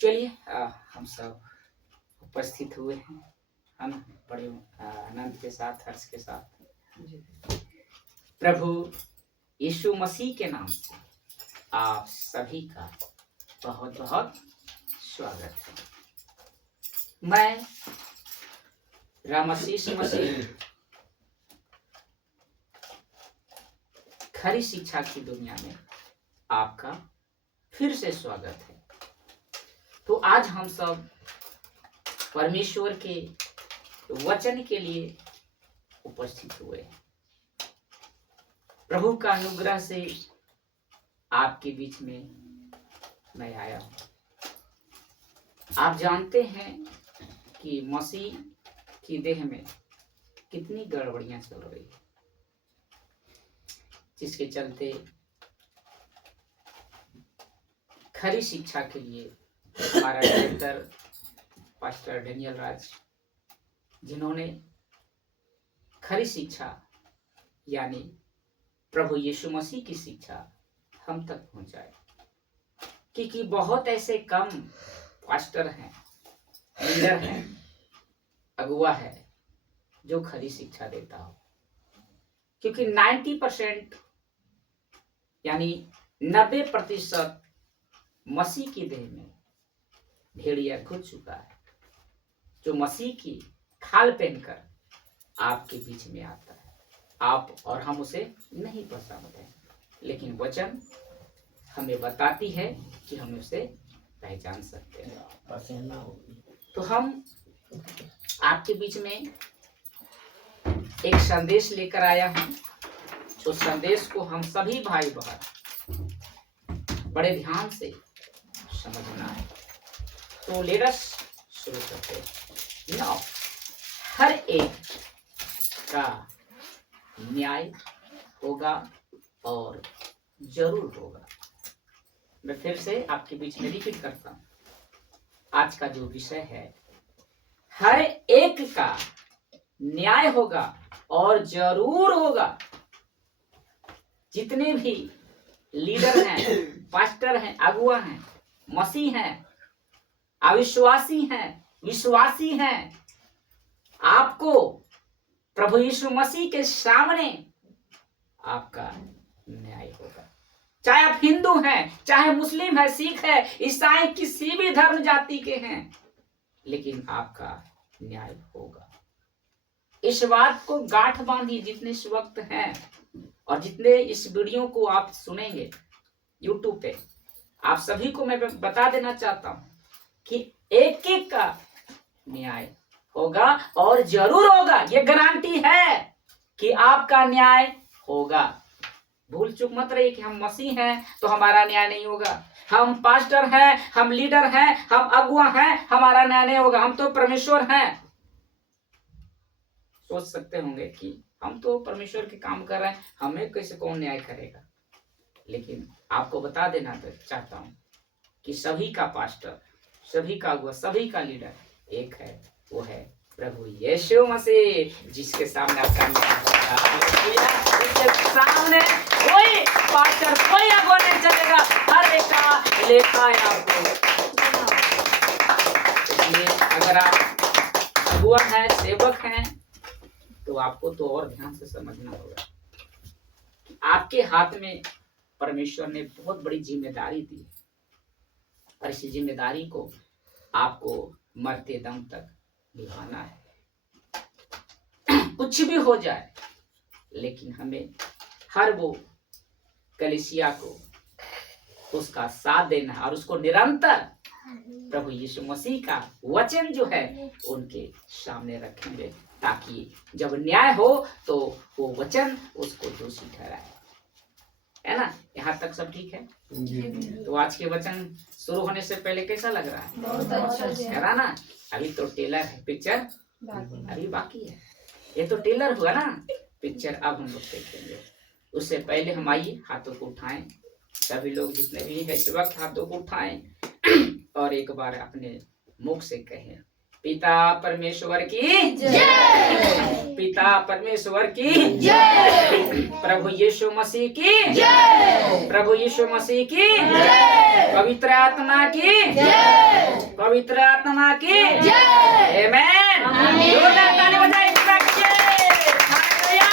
चलिए हम सब उपस्थित हुए हैं, हम बड़े आनंद के साथ, हर्ष के साथ प्रभु यीशु मसीह के नाम से आप सभी का बहुत बहुत स्वागत है। मैं रामाशीष मसीह खरी शिक्षा की दुनिया में आपका फिर से स्वागत है। तो आज हम सब परमेश्वर के वचन के लिए उपस्थित हुए हैं। प्रभु का अनुग्रह से आपके बीच में मैं आया हूं। आप जानते हैं कि मसीह की देह में कितनी गड़बड़ियां चल रही है, जिसके चलते खरी शिक्षा के लिए हमारा डायरेक्टर पास्टर डेनियल राज, जिन्होंने खरी शिक्षा यानी प्रभु यीशु मसीह की शिक्षा हम तक पहुंचाए, क्योंकि बहुत ऐसे कम पास्टर हैं, लीडर हैं, अगुआ है जो खरी शिक्षा देता हो। क्योंकि 90% यानी 90% मसीह की देह में भेड़िया घुस चुका है, जो मसीह की खाल पहनकर आपके बीच में आता है। आप और हम उसे नहीं पहचानते हैं, लेकिन वचन हमें बताती है कि हम उसे पहचान सकते हैं। तो हम आपके बीच में एक संदेश लेकर आया हूं। उस संदेश को हम सभी भाई बहन बड़े ध्यान से समझना है। तो लेट अस शुरू करते हैं। नाउ हर एक का न्याय होगा और जरूर होगा। मैं फिर से आपके बीच में रिपीट करता हूं। आज का जो विषय है, हर एक का न्याय होगा और जरूर होगा। जितने भी लीडर हैं, पास्टर हैं, अगुआ हैं, मसीह हैं, अविश्वासी हैं, विश्वासी हैं, आपको प्रभु यीशु मसीह के सामने आपका न्याय होगा। चाहे आप हिंदू हैं, चाहे मुस्लिम है, सिख है, ईसाई, किसी भी धर्म जाति के हैं, लेकिन आपका न्याय होगा। इस बात को गांठ बांधी जितने इस वक्त हैं और जितने इस वीडियो को आप सुनेंगे यूट्यूब पे, आप सभी को मैं बता देना चाहता हूं कि एक एक का न्याय होगा और जरूर होगा। ये गारंटी है कि आपका न्याय होगा। भूल चूक मत रहिए कि हम मसीह हैं तो हमारा न्याय नहीं होगा, हम पास्टर हैं, हम लीडर हैं, हम अगुआ हैं, हमारा न्याय नहीं होगा। हम तो परमेश्वर हैं। सोच सकते होंगे कि हम तो परमेश्वर के काम कर रहे हैं, हमें कैसे कौन न्याय करेगा। लेकिन आपको बता देना चाहता हूं कि सभी का पास्टर, सभी का अगुआ, सभी का लीडर एक है, वो है प्रभु यीशु मसीह, जिसके सामने आपका न्याय होगा। जिसके सामने कोई पास्टर, कोई अगुआ नहीं चलेगा। हर एक का लेखा है आपको। इसलिए अगर आप अगुआ हैं, सेवक हैं, तो आपको तो और ध्यान से समझना होगा कि आपके हाथ में परमेश्वर ने बहुत बड़ी जिम्मेदारी दी है, और इस जिम्मेदारी को आपको मरते दम तक निभाना है। कुछ भी हो जाए, लेकिन हमें हर वो कलीसिया को उसका साथ देना है और उसको निरंतर प्रभु यीशु मसीह का वचन जो है उनके सामने रखेंगे, ताकि जब न्याय हो तो वो वचन उसको दोषी ठहराए। है ना? यहाँ तक सब ठीक है? तो आज के वचन शुरू होने से पहले कैसा लग रहा है? बहुत अच्छा है ना? अभी तो टेलर है, पिक्चर अभी बाकी है। ये तो टेलर हुआ ना, पिक्चर अब हम लोग देखेंगे। उससे पहले हम आइए, हाथों को उठाएं। सभी लोग जितने भी हैं इस वक्त हाथों को उठाएं और एक बार अपने मुख से कहें, पिता परमेश्वर की जय, पिता परमेश्वर की जय, प्रभु यीशु मसीह की जय, प्रभु यीशु मसीह की जय, पवित्र आत्मा की जय, पवित्र आत्मा की जय, आमेन। जोरदार ताली बजाइए खुदा की जय। हालेलुया।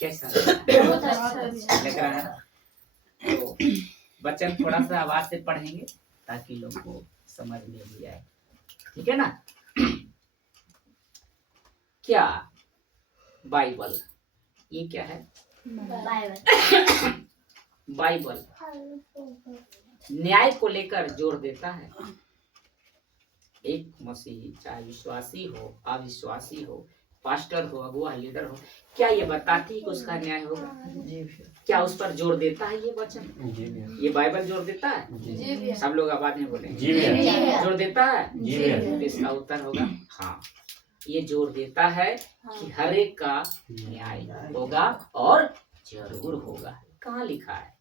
कैसा लग रहा है? तो वचन थोड़ा सा आवाज से पढ़ेंगे ताकि लोग को समझ में भी आए, ठीक है ना? क्या बाइबल, ये क्या है? बाइबल न्याय को लेकर जोर देता है। एक मसीही, चाहे विश्वासी हो, अविश्वासी हो, पास्टर हो, अगुआ, लीडर हो, क्या ये बताती है कि उसका न्याय होगा? क्या उस पर जोर देता है ये वचन? ये बाइबल जोर देता है? सब लोग आवाज में बोलेंगे जोर देता है। इसका उत्तर होगा हाँ। ये जोर देता है कि हर एक का न्याय होगा और जरूर होगा। कहाँ लिखा है?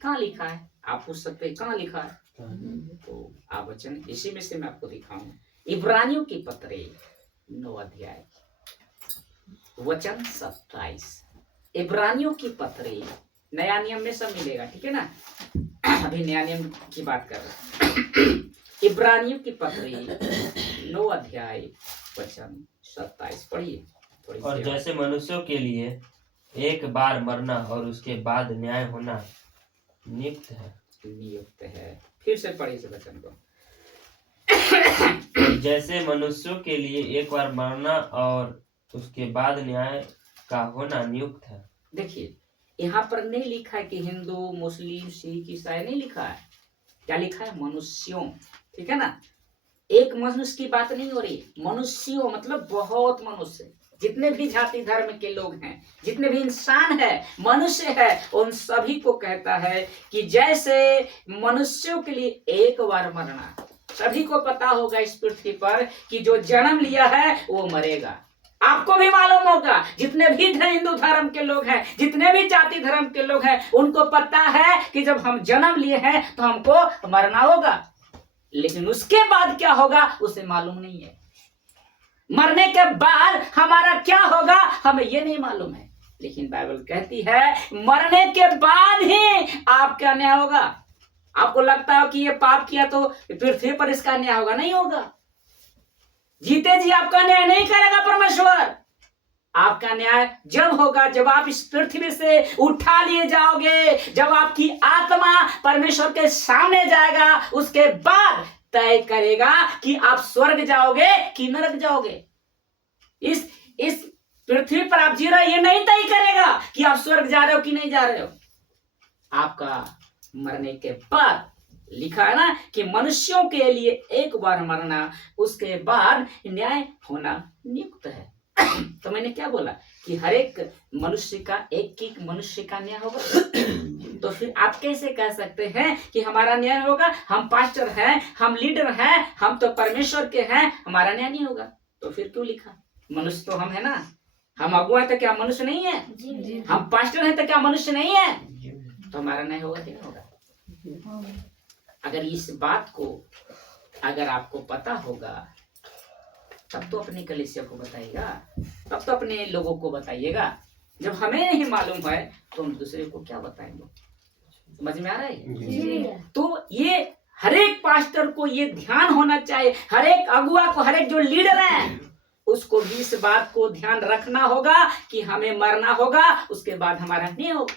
कहाँ लिखा है? आप पूछ सकते हैं कहाँ लिखा है? तो आप वचन इसी में से मैं आपको दिखाऊं। इब्रानियों की पत्री 9 अध्याय वचन 27। इब्रानियों की पत्री, नया नियम में सब मिलेगा, ठीक है ना? अभी नया नियम की बात कर रहे हैं। इब्रानियों की पत्री 9 अध्याय वचन 27 पढ़िए। और जैसे मनुष्यों के लिए एक बार मरना और उसके बाद न्याय होना नियुक्त है। फिर से पढ़िए इस वचन को। और जैसे मनुष्यों के लिए एक बार मरना और उसके बाद न्याय का होना नियुक्त है। देखिए यहाँ पर नहीं लिखा है कि हिंदू, मुस्लिम, सिख, ईसाई, नहीं लिखा है। क्या लिखा है? मनुष्यों, ठीक है ना? एक मनुष्य की बात नहीं हो रही, मनुष्यों मतलब बहुत मनुष्य, जितने भी जाति धर्म के लोग हैं, जितने भी इंसान है, मनुष्य है, उन सभी को कहता है कि जैसे मनुष्यों के लिए एक बार मरना, सभी को पता होगा इस पृथ्वी पर कि जो जन्म लिया है वो मरेगा। आपको भी मालूम होगा, जितने भी हिंदू धर्म के लोग हैं, जितने भी जाति धर्म के लोग हैं, उनको पता है कि जब हम जन्म लिए हैं तो हमको मरना होगा, लेकिन उसके बाद क्या होगा उसे मालूम नहीं है। मरने के बाद हमारा क्या होगा हमें ये नहीं मालूम है, लेकिन बाइबल कहती है मरने के बाद ही आपका न्याय होगा। आपको लगता है कि ये पाप किया तो पृथ्वी पर इसका न्याय होगा? नहीं होगा। जीते जी आपका न्याय नहीं करेगा परमेश्वर। आपका न्याय जब होगा जब आप इस पृथ्वी से उठा लिए जाओगे, जब आपकी आत्मा परमेश्वर के सामने जाएगा, उसके बाद तय करेगा कि आप स्वर्ग जाओगे कि नरक जाओगे। इस पृथ्वी पर आप जी रहे हो, ये नहीं तय करेगा कि आप स्वर्ग जा रहे हो कि नहीं जा रहे हो। आपका मरने के बाद लिखा है ना कि मनुष्यों के लिए एक बार मरना, उसके बाद न्याय होना नियुक्त है। तो मैंने क्या बोला कि हर एक मनुष्य का, एक मनुष्य का न्याय होगा। तो फिर आप कैसे कह सकते हैं कि हमारा न्याय होगा? हम पास्टर हैं, हम लीडर हैं, हम तो परमेश्वर के हैं, हमारा न्याय नहीं होगा। तो फिर क्यों लिखा? मनुष्य तो हम है ना, हम अगुआ है तो क्या मनुष्य नहीं है? हम पास्टर हैं तो क्या मनुष्य नहीं है? तो हमारा न्याय होगा कि नहीं होगा? अगर इस बात को अगर आपको पता होगा तब तो अपने कलीसिया को बताइएगा, तब तो अपने लोगों को बताइएगा। जब हमें नहीं मालूम है तो हम दूसरे को क्या बताएंगे? समझ में आ रहा है? तो ये हर एक पास्टर को ये ध्यान होना चाहिए, हर एक अगुआ को, हर एक जो लीडर है उसको भी इस बात को ध्यान रखना होगा कि हमें मरना होगा, उसके बाद हमारा न्याय होगा।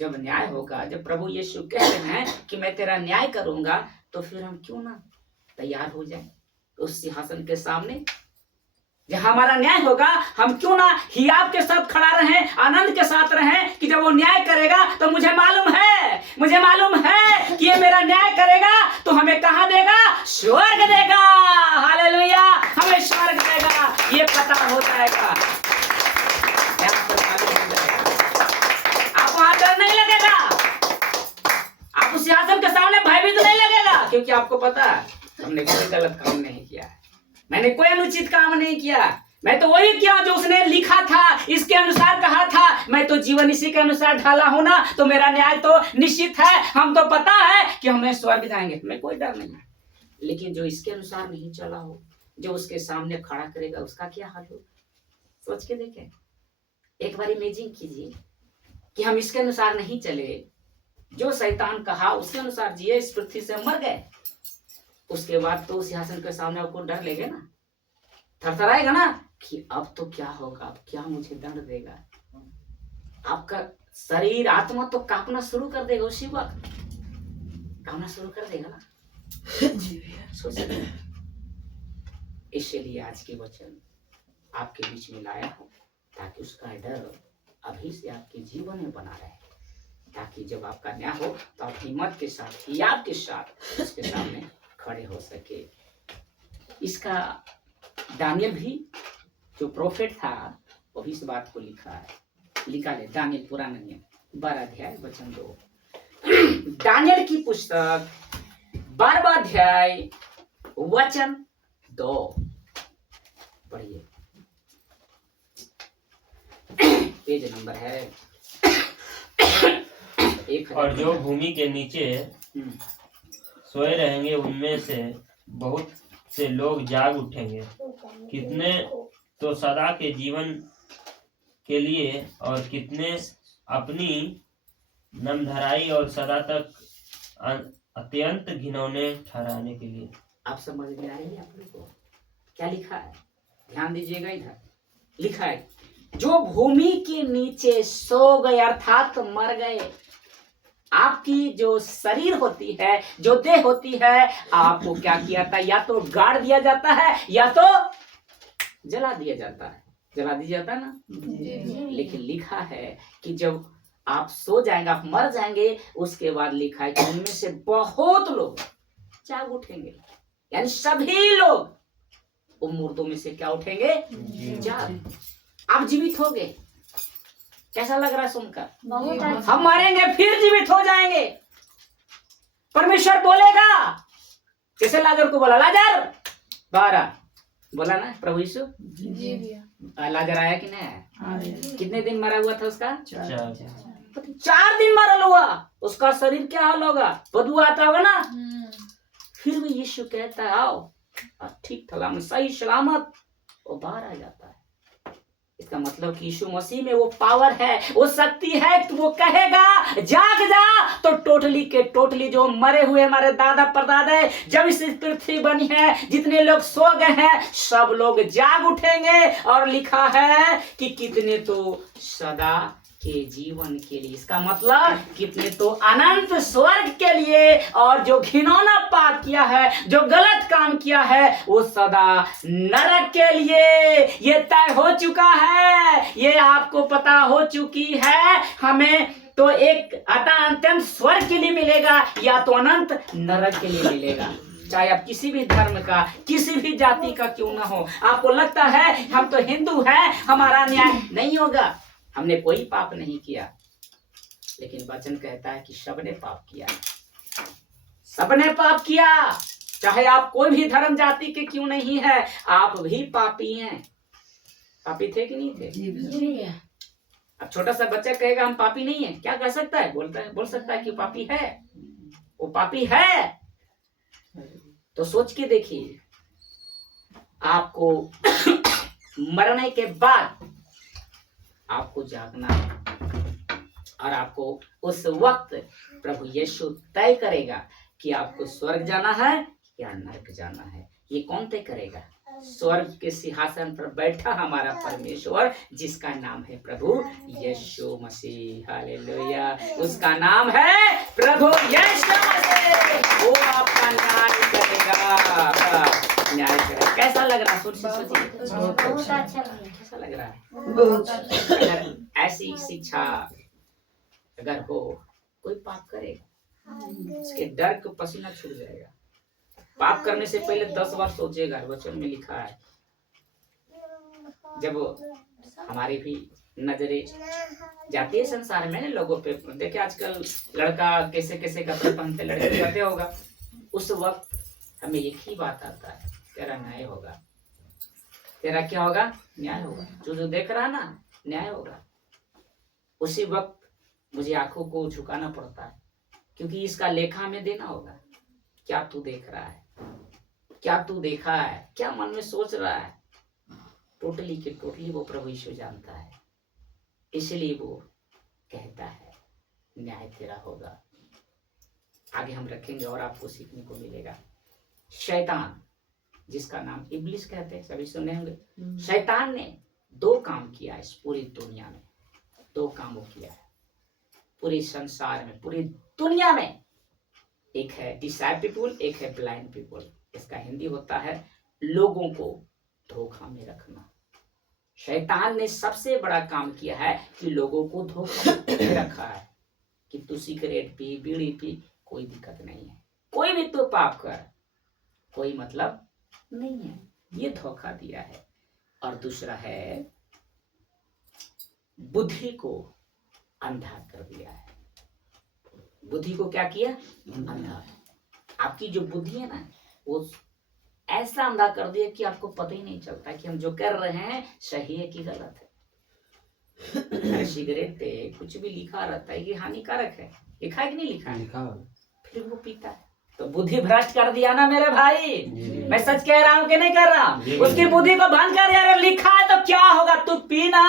जब न्याय होगा, जब प्रभु यीशु कह रहे हैं कि मैं तेरा न्याय करूंगा, तो फिर हम क्यों ना तैयार हो जाए उस सिंहासन के सामने जहां हमारा न्याय होगा। हम क्यों ना हियाव के साथ खड़ा रहें, आनंद के साथ रहें कि जब वो न्याय करेगा तो मुझे मालूम है कि ये मेरा न्याय करेगा तो हमें कहां देगा? स्वर्ग देगा। हालेलुया, हमें स्वर्ग देगा, ये पता हो जाएगा। आप वहां डर नहीं लगेगा, आप उस सिंहासन के सामने भयभीत नहीं लगेगा, क्योंकि आपको पता है हमने कोई गलत काम नहीं किया, मैंने कोई अनुचित काम नहीं किया, मैं तो वही किया जो उसने लिखा था, इसके अनुसार कहा था, मैं तो जीवन इसी के अनुसार ढाला हूं ना, तो मेरा न्याय तो निश्चित है। हम तो पता है कि हमें स्वर्ग जाएंगे, हमें कोई डर नहीं है। लेकिन जो इसके अनुसार नहीं चला हो, जो उसके सामने खड़ा करेगा, उसका क्या हाल हो? सोच के देखें। एक बार इमेजिन कीजिए कि हम इसके अनुसार नहीं चले, जो शैतान कहा उसके अनुसार जिए, इस पृथ्वी से मर गए, उसके बाद तो सिंहासन के सामने आपको डर लेगा ना, थरथराएगा ना कि अब तो क्या होगा, अब क्या मुझे दंड देगा। आपका शरीर आत्मा तो कांपना शुरू कर देगा, उसी वक्त कांपना शुरू कर देगा ना। सोचिए, इसलिए आज के वचन आपके बीच में लाया हूं ताकि उसका डर अभी से आपके जीवन में बना रहे, ताकि जब आपका न्याय हो तो आप हिम्मत के साथ, याद के साथ उसके सामने खड़े हो सके। इसका दानियल भी जो प्रोफेट था वो भी इस बात को लिखा ले। दानियल पुराना नियम 12 अध्याय वचन 2। दानियल की पुस्तक 12वां अध्याय वचन 2 पढ़िए। पेज नंबर है 1000। और जो भूमि के नीचे सोए रहेंगे उनमें से बहुत से लोग जाग उठेंगे, कितने तो सदा के जीवन के लिए और कितने अपनी नामधराई और सदा तक अत्यंत घिनौने ठहराने के लिए। आप समझ में आ रही है आप लोग को क्या लिखा है? ध्यान दीजिएगा, इधर लिखा है जो भूमि के नीचे सो गए अर्थात मर गए। आपकी जो शरीर होती है, जो देह होती है, आपको क्या किया था? या तो गाड़ दिया जाता है या तो जला दिया जाता है। जला दिया जाता है ना। लेकिन लिखा है कि जब आप सो जाएंगे, आप मर जाएंगे, उसके बाद लिखा है कि उनमें से बहुत लोग जाग उठेंगे, यानी सभी लोग उन मुर्दों में से क्या उठेंगे? जाग। आप जीवित हो गए। कैसा लग रहा है सुनकर? बहुत अच्छा। हम मरेंगे फिर जीवित हो जाएंगे। परमेश्वर बोलेगा, जैसे लाजर को बोला, लाजर बाहर आ, बोला ना प्रभु यीशु। जी भैया। लाजर आया कि नहीं? कितने दिन मरा हुआ था उसका? 4 दिन मरल हुआ। उसका शरीर क्या हाल होगा? बदबू आता होगा ना। फिर भी यीशु कहता है आओ, और ठीक थलाम सही सलामत वो बाहर आ जाता है। इसका मतलब कि यीशु मसीह में वो पावर है, वो शक्ति है कि वो कहेगा जाग जा, तो टोटली के टोटली जो मरे हुए हमारे दादा परदादा जब इस पृथ्वी बनी है, जितने लोग सो गए हैं सब लोग जाग उठेंगे। और लिखा है कि कितने तो सदा के जीवन के लिए। इसका मतलब कितने तो अनंत स्वर्ग के लिए, और जो घिनौना पाप किया है, जो गलत काम किया है, वो सदा नरक के लिए। ये तय हो चुका है, ये आपको पता हो चुकी है। हमें तो एक अत्यंत स्वर्ग के लिए मिलेगा या तो अनंत नरक के लिए मिलेगा। चाहे आप किसी भी धर्म का, किसी भी जाति का क्यों ना हो। आपको लगता है हम तो हिंदू हैं, हमारा न्याय नहीं होगा। हमने कोई पाप नहीं किया, लेकिन वचन कहता है कि सबने पाप किया। सबने पाप किया, चाहे आप कोई भी धर्म जाति के क्यों नहीं है, आप भी पापी हैं। पापी थे कि नहीं थे? अब छोटा सा बच्चा कहेगा हम पापी नहीं है, क्या कह सकता है? बोल सकता है कि पापी है। वो पापी है। तो सोच के देखिए, आपको मरने के बाद आपको जागना है, और आपको उस वक्त प्रभु यीशु तय करेगा कि आपको स्वर्ग जाना है या नरक जाना है। ये कौन तय करेगा? स्वर्ग के सिंहासन पर बैठा हमारा परमेश्वर, जिसका नाम है प्रभु यीशु मसीह। हालेलुया। उसका नाम है प्रभु यीशु मसीह। वो आपका न्याय करेगा, न्याय करेगा। कैसा लग रहा है? सोचिए। बहुत अच्छा। कैसा लग रहा है? अगर ऐसी शिक्षा अगर हो, कोई पाप करेगा, उसके डर को पसीना छूट जाएगा। पाप करने से पहले 10 बार सोचेगा। वचन में लिखा है, जब हमारी भी नजरें जाती है संसार में लोगों पे, देखिए आजकल लड़का कैसे कैसे कपड़े पहनते, लड़के करते होगा, उस वक्त हमें एक ही बात आता है, तेरा न्याय होगा। तेरा क्या होगा? न्याय होगा। जो देख रहा ना, न्याय होगा। उसी वक्त मुझे आंखों को झुकाना पड़ता है, क्योंकि इसका लेखा हमें देना होगा। क्या तू देख रहा है? क्या तू देखा है? क्या मन में सोच रहा है? टोटली के टोटली वो प्रभु यीशु जानता है। इसलिए वो कहता है न्याय तेरा होगा। आगे हम रखेंगे और आपको सीखने को मिलेगा। शैतान, जिसका नाम इब्लिस कहते हैं, सभी सुने होंगे। शैतान ने 2 काम किया इस पूरी दुनिया में, 2 काम वो किया है पूरे संसार में, पूरी दुनिया में। एक है डिसाइड पीपुल, एक है ब्लाइंड पीपुल। इसका हिंदी होता है लोगों को धोखा में रखना। शैतान ने सबसे बड़ा काम किया है कि लोगों को धोखा में रखा है कि तू सिगरेट पी, बीड़ी पी, कोई दिक्कत नहीं है, कोई भी तो पाप कर, कोई मतलब नहीं है, ये धोखा दिया है। और दूसरा है बुद्धि को अंधा कर दिया है। बुद्धि को क्या किया? अंधा। आपकी जो बुद्धि है ना, वो ऐसा अंधा कर दिया कि आपको पता ही नहीं चलता कि हम जो कर रहे हैं सही है कि गलत है। सिगरेट पे कुछ भी लिखा रहता है ये हानिकारक है, लिखा है कि नहीं लिखा है? लिखा। फिर वो पीता है, तो बुद्धि भ्रष्ट कर दिया ना मेरे भाई। मैं सच कह रहा हूँ कि नहीं कर रहा? उसकी बुद्धि को भंग कर यार, लिखा है तो क्या होगा, तू पीना,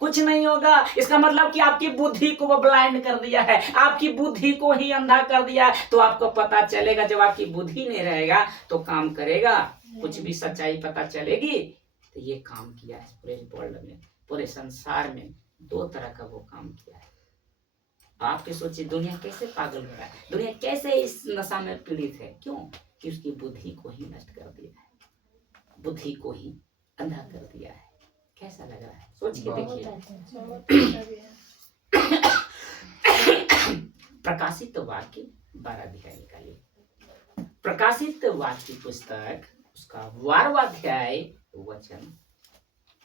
कुछ नहीं होगा। इसका मतलब कि आपकी बुद्धि को वो ब्लाइंड कर दिया है, आपकी बुद्धि को ही अंधा कर दिया है। तो आपको पता चलेगा, जब आपकी बुद्धि नहीं रहेगा तो काम करेगा, कुछ भी सच्चाई पता चलेगी। तो ये काम किया है पूरे वर्ल्ड में, पूरे संसार में 2 तरह का वो काम किया है। आप भी सोचिए दुनिया कैसे पागल हो रहा है, दुनिया कैसे इस नशा में पीड़ित है। क्यों? कि उसकी बुद्धि को ही नष्ट कर दिया है, बुद्धि को ही अंधा कर दिया है। कैसा लग रहा है? सोच के देखिए। प्रकाशित वाक्य 12 अध्याय निकालिए। प्रकाशित वाक्य पुस्तक उसका 12वां अध्याय वचन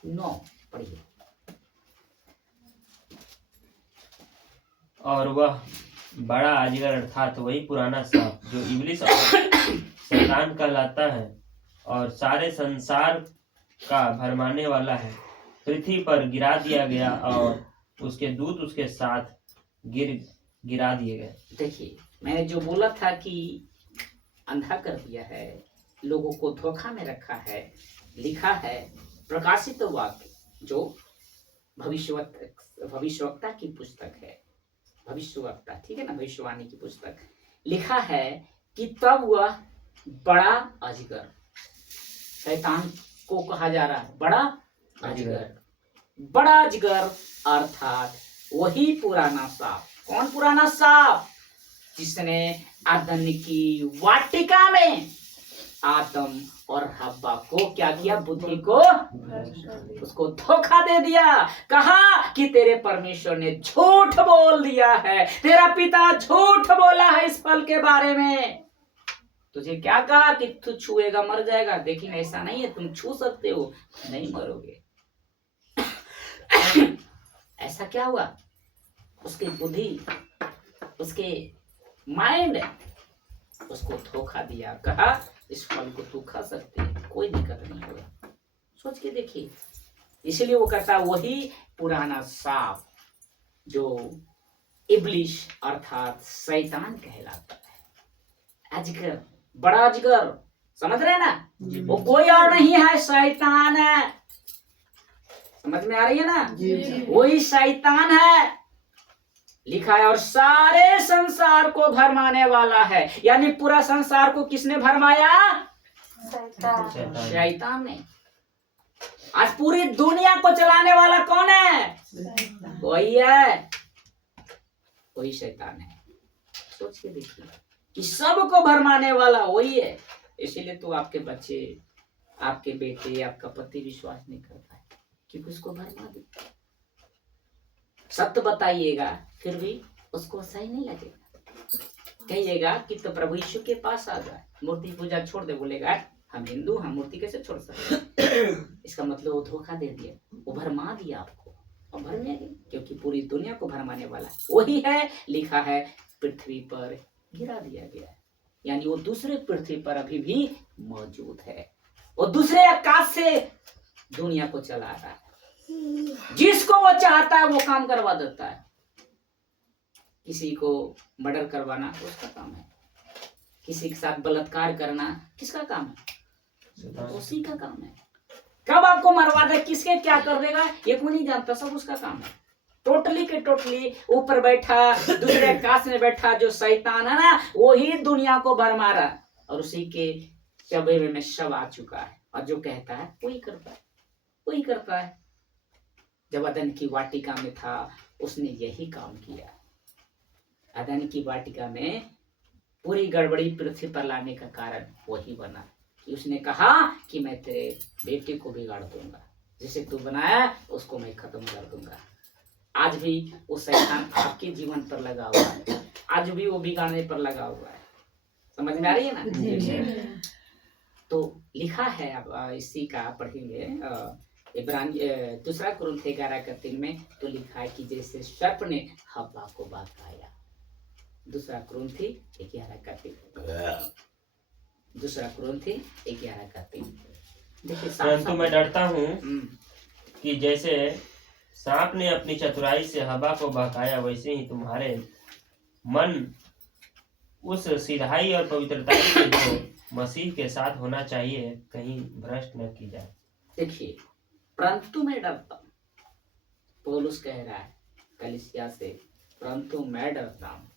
9 पढ़िए। और वह बड़ा अजगर अर्थात वही पुराना सांप जो इब्लिस और शैतान कहलाता है और सारे संसार का भरमाने वाला है, पृथ्वी पर गिरा दिया गया और उसके दूत उसके साथ गिरा दिए गए। देखिए, मैंने जो बोला था कि अंधा कर दिया है, लोगों को धोखा में रखा है, लिखा है प्रकाशित वाक्य जो भविष्यवक्ता की पुस्तक है, भविष्यवक्ता, ठीक है ना, भविष्यवाणी की पुस्तक। लिखा है कि तब वह बड़ा अजगर, शैतान को कहा जा रहा है बड़ा अजगर, बड़ा अजगर अर्थात वही पुराना सांप। कौन पुराना सांप? जिसने आदम की वाटिका में आदम और हव्वा को क्या किया? बुद्धि को, उसको धोखा दे दिया। कहा कि तेरे परमेश्वर ने झूठ बोल दिया है, तेरा पिता झूठ बोला है इस फल के बारे में। तुझे क्या कहा कि तू छुएगा मर जाएगा, लेकिन ऐसा नहीं है, तुम छू सकते हो, नहीं मरोगे। ऐसा क्या हुआ? उसकी बुद्धि, उसके माइंड उसको धोखा दिया। कहा इस फल को तू खा सकते है, कोई दिक्कत नहीं होगा। सोच के देखिए, इसलिए वो कहता वही पुराना सांप जो इब्लिस अर्थात शैतान कहलाता है, अजगर, बड़ा अजगर, समझ रहे हैं ना? वो कोई और नहीं है, शैतान है। समझ में आ रही है ना? वही शैतान है। लिखा है और सारे संसार को भरमाने वाला है। यानी पूरा संसार को किसने भरमाया? शैतान ने। आज पूरी दुनिया को चलाने वाला कौन है? वही है, वही शैतान है। सोच के देखिए कि सबको भरमाने वाला वही है। इसीलिए तो आपके बच्चे, आपके बेटे, आपका पति विश्वास नहीं करता है क्योंकि उसको भरमा देता है। सत्य बताइएगा फिर भी उसको सही नहीं लगेगा। कहिएगा कि तो प्रभु यीशु के पास आ जाए, मूर्ति पूजा छोड़ दे, बोलेगा हम हिंदू, हम मूर्ति कैसे छोड़ सकते। इसका मतलब वो धोखा दे दिया, वो भरमा दिया आपको, और भरने क्योंकि पूरी दुनिया को भरमाने वाला वही है। लिखा है पृथ्वी पर गिरा दिया गया है, यानी वो दूसरे पृथ्वी पर अभी भी मौजूद है। वो दूसरे आकाश से दुनिया को चला रहा है, जिसको वो चाहता है वो काम करवा देता है। किसी को मर्डर करवाना उसका काम है, किसी के साथ बलात्कार करना किसका काम है? उसी का काम है। कब आपको मरवा दे, किसके क्या कर देगा ये कोई नहीं जानता, सब उसका काम है। टोटली के टोटली ऊपर बैठा, दूसरे आकाश में बैठा जो शैतान है ना, वही दुनिया को भरमारा और उसी के चबे में सब आ चुका है। और जो कहता है वही करता है, वही करता है। जब अदन की वाटिका में था उसने यही काम किया। अदन की वाटिका में पूरी गड़बड़ी पृथ्वी पर लाने का कारण वही बना कि उसने कहा कि मैं तेरे बेटे को बिगाड़ दूंगा, जिसे तू बनाया उसको मैं खत्म कर दूंगा। आज भी वो शैतान आपके जीवन पर लगा हुआ है, आज भी वो बिगाड़ने पर लगा हुआ है। समझ में आ रही है ना? तो लिखा है, अब इसी का पढ़ेंगे इब्रानी दूसरा कुरिन्थियों 11:3 में तो लिखा है कि जैसे सर्प ने हव्वा को बहकाया। दूसरा कुरिन्थियों 11:3, दूसरा कुरिन्थियों 11:3। देखिए परंतु मैं डरता हूँ कि जैसे सांप ने अपनी चतुराई से हवा को बहकाया, वैसे ही तुम्हारे मन उस सिधाई और पवित्रता से जो मसीह के साथ होना चाहिए कहीं भ्रष्ट न की जाए। देखिए, परंतु मैं डरता हूँ, पौलुस कह रहा है कलीसिया से, परंतु मैं डरता हूँ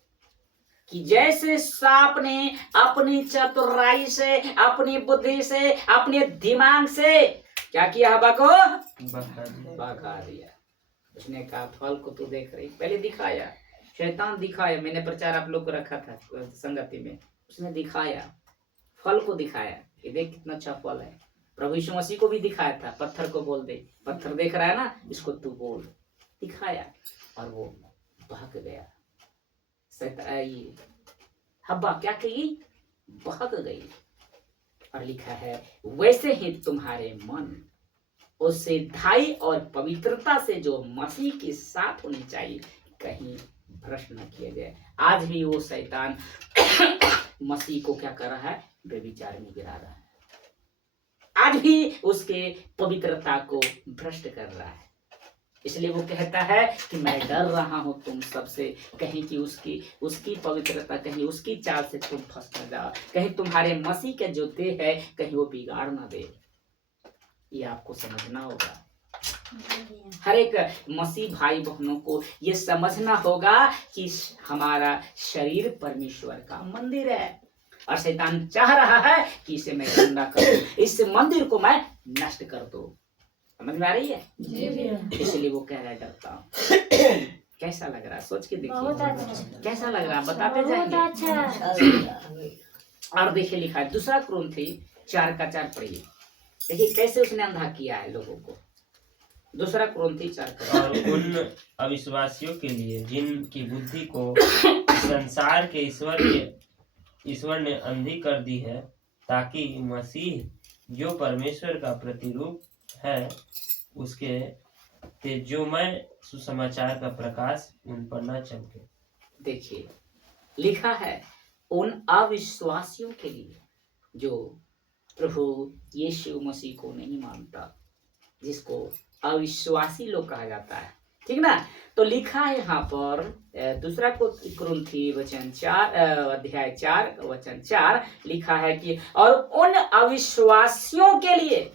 कि जैसे सांप ने अपनी चतुराई से, अपनी बुद्धि से, अपने दिमाग से क्या किया, हवा को बहका दिया। उसने कहा फल को तू देख रही, पहले दिखाया, शैतान दिखाया। मैंने प्रचार आप लोग को रखा था संगति में, उसने दिखाया, फल को दिखाया, ये देख कितना अच्छा फल है। प्रभु यीशु मसीह को भी दिखाया था, पत्थर को बोल दे, पत्थर देख रहा है ना, इसको तू बोल, दिखाया और वो बहक गया। हब्बा क्या कही, बहक गई। और लिखा है वैसे ही तुम्हारे मन उस सिधाई और पवित्रता से जो मसीह के साथ होनी चाहिए कहीं भ्रष्ट न किया जाए। आज भी वो शैतान मसीह को क्या कर रहा है, व्यभिचार में गिरा रहा है। आज भी उसके पवित्रता को भ्रष्ट कर रहा है। इसलिए वो कहता है कि मैं डर रहा हूं तुम सबसे, कहीं कि उसकी पवित्रता, कहीं उसकी चाल से तुम फंस न जाओ, कहीं तुम्हारे मसीह के जो देह है कहीं वो बिगाड़ ना दे। ये आपको समझना होगा। हर एक मसीह भाई बहनों को ये समझना होगा कि हमारा शरीर परमेश्वर का मंदिर है और शैतान चाह रहा है कि इसे मैं गंदा कर दूं, इस मंदिर को मैं नष्ट कर दूं। समझ में आ रही है? इसलिए वो कह रहा है डरता हूँ। कैसा लग रहा है, सोच के देखिए कैसा लग रहा है, बताते जाएंगे। और देखिए लिखा है दूसरा कुरिन्थियों 4:4 पढ़िए, देखिए कैसे उसने अंधा किया है लोगों को। दूसरा कुरिन्थियों 4:4। और उन अविश्वासियों के लिए जिनकी बुद्धि को संसार के ईश्वर ने अंधी कर दी है, ताकि मसीह जो परमेश्वर का प्रतिरूप है उसके तेजोमय सुसमाचार का प्रकाश उन पर न चमके। देखिए लिखा है उन अविश्वासियों के लिए जो प्रभु यीशु मसीह को नहीं मानता, जिसको अविश्वासी लोग कहा जाता है, ठीक ना। तो लिखा है यहाँ पर दूसरा कुरिन्थियों 4:4 लिखा है कि और उन अविश्वासियों के लिए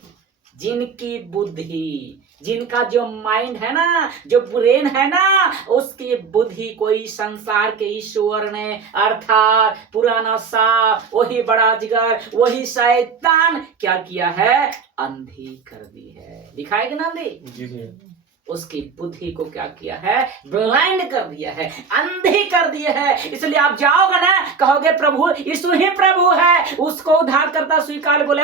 जिनकी बुद्धि, जिनका जो माइंड है ना, जो ब्रेन है ना, उसकी बुद्धि कोई संसार के ईश्वर ने अर्थात पुराना सांप, वही बड़ा जिगर, वही शैतान क्या किया है, अंधी कर दी है। लिखा है कि ना अंधी? उसकी बुद्धि को क्या किया है, ब्लाइंड कर दिया है, अंधी कर दिया है। इसलिए आप जाओगे ना, कहोगे प्रभु यीशु ही प्रभु है, उसको उद्धार करता स्वीकार, बोले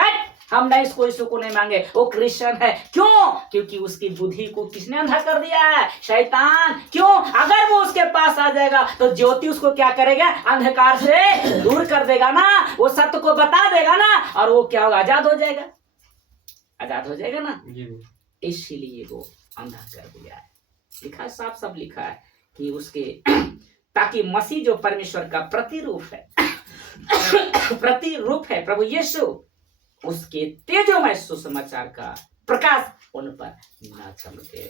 हम नहीं, इसको यीशु को नहीं मांगे, वो क्रिश्चियन है। क्यों? क्योंकि उसकी बुद्धि को किसने अंधा कर दिया है, शैतान। क्यों? अगर वो उसके पास आ जाएगा तो ज्योति उसको क्या करेगा, अंधकार से दूर कर देगा ना, वो सत्य को बता देगा ना, और वो क्या होगा, आजाद हो जाएगा, आजाद हो जाएगा ना। इसलिए वो अंधा कर दिया है। लिखा है, साफ साफ लिखा है कि उसके ताकि मसीह जो परमेश्वर का प्रतिरूप है प्रभु यीशु, उसके तेजोमय सुसमाचार का प्रकाश उन पर ना चमके।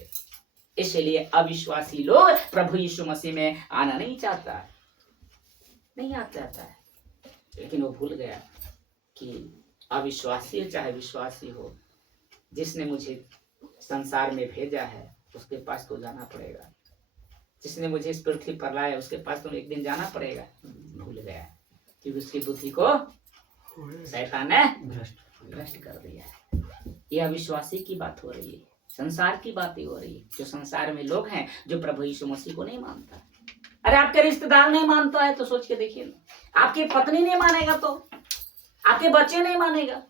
इसलिए अविश्वासी लोग प्रभु यीशु मसीह में आना नहीं चाहता, नहीं आ चाहता है, लेकिन वो भूल गया कि अविश्वासी चाहे विश्वासी हो, जिसने मुझे संसार में भेजा है उसके पास तो जाना पड़ेगा। जिसने मुझे इस पृथ्वी पर लाया उसके पास तो एक दिन जाना पड़ेगा। भूल गया क्योंकि उसकी बुद्धि को शैतान ने भ्रष्ट कर दिया है। यह अविश्वासी की बात हो रही है, संसार की बातें हो रही है। जो संसार में लोग हैं जो प्रभु यीशु मसीह को नहीं मानता। अरे आपके रिश्तेदार नहीं मानता है तो सोच के देखिए ना, आपकी पत्नी नहीं मानेगा तो आपके बच्चे नहीं मानेगा,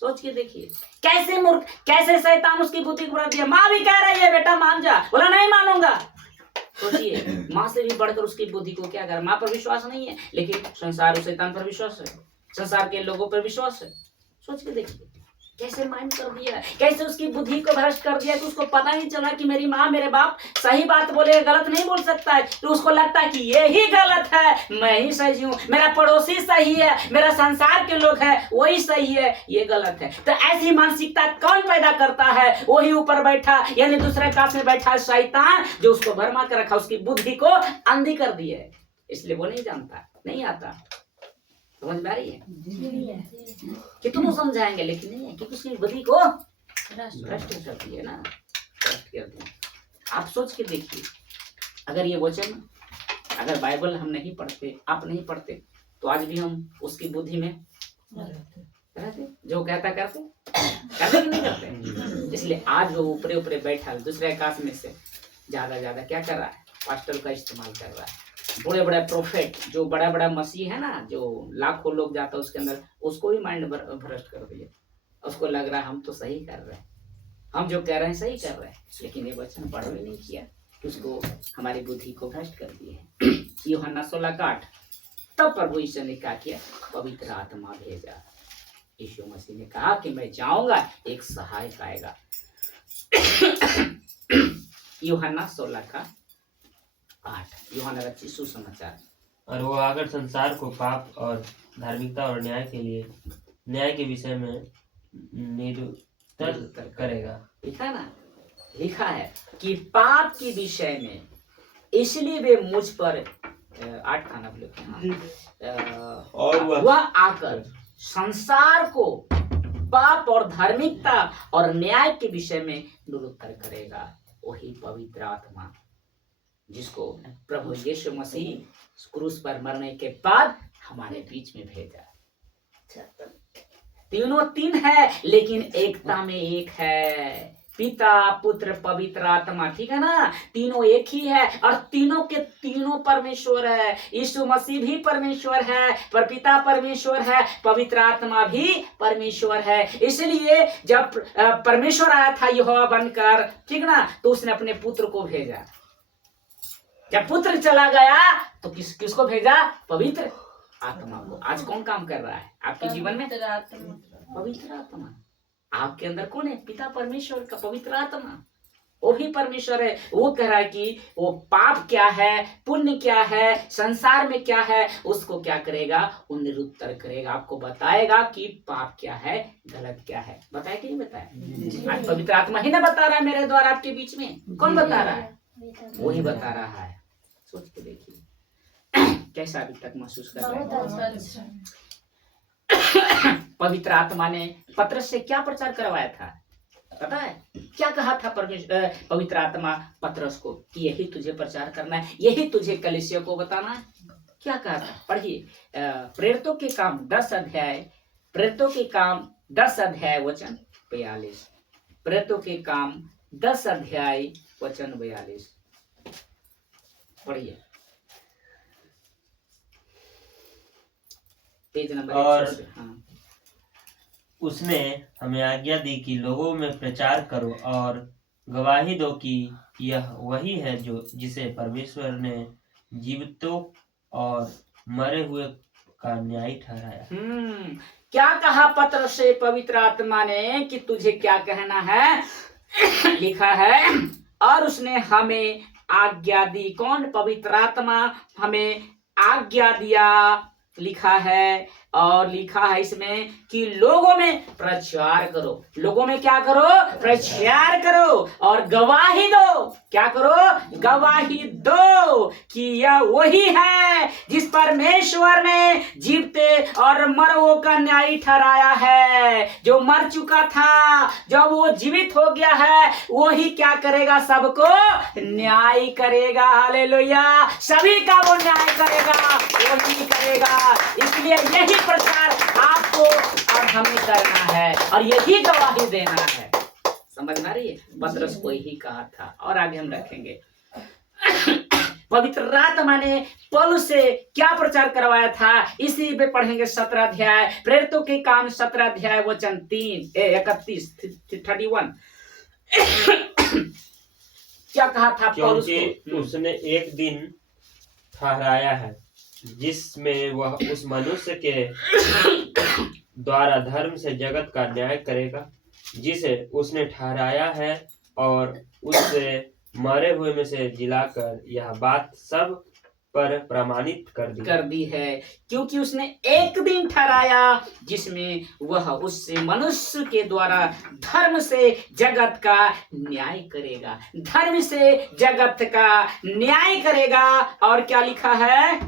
सोच के देखिए कैसे मूर्ख, कैसे शैतान उसकी बुद्धि को बढ़ा दिया। माँ भी कह रही है बेटा मान जा, बोला नहीं मानूंगा। सोचिए माँ से भी बढ़कर उसकी बुद्धि को क्या कर, माँ पर विश्वास नहीं है लेकिन संसार और शैतान पर विश्वास है, संसार के लोगों पर विश्वास है। सोच के देखिए कैसे माइंड कर दिया, कैसे उसकी बुद्धि को भ्रष्ट कर दिया कि उसको पता नहीं चला कि मेरी माँ मेरे बाप सही बात बोले, गलत नहीं बोल सकता है। तो उसको लगता है कि ये ही गलत है, मैं ही सही हूँ, मेरा पड़ोसी सही है, मेरा संसार के लोग हैं वही सही है, ये गलत है। तो ऐसी मानसिकता कौन पैदा करता है? वही ऊपर बैठा यानी दूसरे काश में बैठा शैतान, जो उसको भरमा कर रखा, उसकी बुद्धि को अंधी कर दी है। इसलिए वो नहीं जानता, नहीं आता। समझ में आ रही है? कितनों समझाएंगे लेकिन नहीं है, क्योंकि उसकी बुद्धि को भ्रष्ट करती है ना, भ्रष्ट करती है। आप सोच के देखिए, अगर ये वचन, अगर बाइबल हम नहीं पढ़ते, आप नहीं पढ़ते, तो आज भी हम उसकी बुद्धि में रहते, जो कहता करते कि नहीं करते। इसलिए आज वो ऊपरे ऊपरे बैठा दूसरे आकाश में से ज्यादा क्या कर रहा है? पास्टर का इस्तेमाल कर रहा है। बड़े बड़े प्रोफेट, जो बड़ा बड़ा मसीह है ना, जो लाखों लोग जाता है उसके अंदर, उसको भी माइंड भ्रष्ट कर दिया। उसको लग रहा है हम तो सही कर रहे हैं, हम जो कह रहे हैं सही कर रहे हैं, लेकिन ये वचन पढ़ भी नहीं किया, उसको हमारी बुद्धि को भ्रष्ट कर दिए है। यूहन्ना 16:8। तब प्रभु यीशु ने क्या किया? पवित्र आत्मा भेजा। यीशु मसीह ने कहा कि मैं जाऊंगा, एक सहायक आएगा। यूहन्ना 16:8, यूहन्ना रचित सुसमाचार। और वो आकर संसार को पाप और धार्मिकता और न्याय के विषय में निरुत्तर करेगा। लिखा ना, लिखा है कि पाप के विषय में, इसलिए वे मुझ पर 8 खाना और वह आकर संसार को पाप और धार्मिकता और न्याय के विषय में निरुत्तर करेगा। वही पवित्र आत्मा जिसको प्रभु यीशु मसीह क्रूस पर मरने के बाद हमारे बीच में भेजा। तीनों तीन है लेकिन एकता में एक है, पिता पुत्र पवित्र आत्मा, ठीक है ना? तीनों एक ही है और तीनों के तीनों परमेश्वर है। यीशु मसीह भी परमेश्वर है, पर पिता परमेश्वर है, पवित्र आत्मा भी परमेश्वर है। इसलिए जब परमेश्वर आया था यहोवा बनकर, ठीक ना, तो उसने अपने पुत्र को भेजा। जब पुत्र चला गया तो किसको भेजा? पवित्र आत्मा को। आज कौन काम कर रहा है आपके जीवन में? पवित्र आत्मा। आपके अंदर कौन है? पिता परमेश्वर का पवित्र आत्मा, वो भी परमेश्वर है। वो कह रहा है कि वो पाप क्या है, पुण्य क्या है, संसार में क्या है, उसको क्या करेगा? वो निरुत्तर करेगा, आपको बताएगा कि पाप क्या है, गलत क्या है। बताया कि नहीं बताया? आज पवित्र आत्मा ही ना बता रहा है मेरे द्वारा आपके बीच में। कौन बता रहा है? वही बता रहा है। सोच के देखिए कैसा अभी तक महसूस कर रहे हैं। पवित्र आत्मा ने पतरस से क्या प्रचार करवाया था पता है? क्या कहा था पवित्र आत्मा पतरस को कि यही तुझे प्रचार करना है, यही तुझे कलीसिया को बताना है। क्या कहा था? पढ़िए प्रेरितों के काम 10 अध्याय, प्रेरितों के काम 10 अध्याय वचन 42। प्रेरितों के काम 10 अध्याय वचन 42 पढ़िए, पेज नंबर 100। हाँ। उसने हमें आज्ञा दी कि लोगों में प्रचार करो और गवाही दो कि यह वही है जो जिसे परमेश्वर ने जीवितों और मरे हुए का न्याय ठहराया। क्या कहा पतरस से पवित्र आत्मा ने कि तुझे क्या कहना है? लिखा है और उसने हमें आज्ञा दी। कौन? पवित्र आत्मा हमें आज्ञा दिया। लिखा है और लिखा है इसमें कि लोगों में प्रचार करो। लोगों में क्या करो? प्रचार करो और गवाही दो। क्या करो? गवाही दो कि यह वही है जिस परमेश्वर ने जीवते और मरों का न्याय ठहराया है। जो मर चुका था, जब वो जीवित हो गया है, वही क्या करेगा? सबको न्याय करेगा। हालेलुया! सभी का वो न्याय करेगा, वही करेगा। इसलिए यही प्रचार आपको और हमें करना है और यही गवाही देना है। समझ में आ रही है? पतरस को यही कहा था और आगे हम रखेंगे। पवित्र आत्मा ने पौलुस से क्या प्रचार करवाया था, इसी पे पढ़ेंगे 17 अध्याय प्रेरितों के काम 17 अध्याय वचन 31 क्या कहा था पौलुस क्योंकि को? उसने एक दिन ठहराया है जिसमें वह उस मनुष्य के द्वारा धर्म से जगत का न्याय करेगा, जिसे उसने ठहराया है, और उससे मरे हुए में से जिलाकर यह बात सब पर प्रमाणित कर दी है। क्योंकि उसने एक दिन ठहराया जिसमें वह उससे मनुष्य के द्वारा धर्म से जगत का न्याय करेगा। धर्म से जगत का न्याय करेगा। और क्या लिखा है?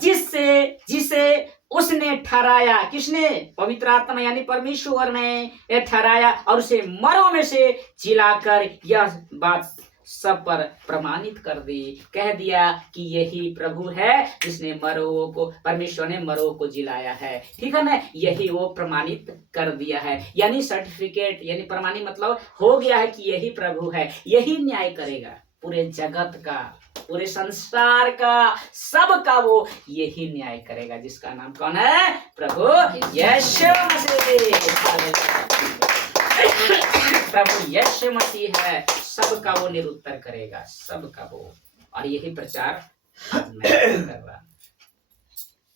जिसे उसने ठहराया। किसने? पवित्र आत्मा यानी परमेश्वर ने ठहराया और उसे मरों में से जिलाकर यह बात सब पर प्रमाणित कर दी। कह दिया कि यही प्रभु है जिसने मरों को, परमेश्वर ने मरों को जिलाया है। ठीक है ना? यही वो प्रमाणित कर दिया है। यानी सर्टिफिकेट, यानी प्रमाणित मतलब हो गया है कि यही प्रभु है, यही न्याय करेगा पूरे जगत का, पूरे संसार का, सब का वो यही न्याय करेगा। जिसका नाम कौन है? प्रभु यीशु मसीह। प्रभु यीशु मसीह है, सबका वो निरुत्तर करेगा, सबका वो। और यही प्रचार आज मैं कर रहा।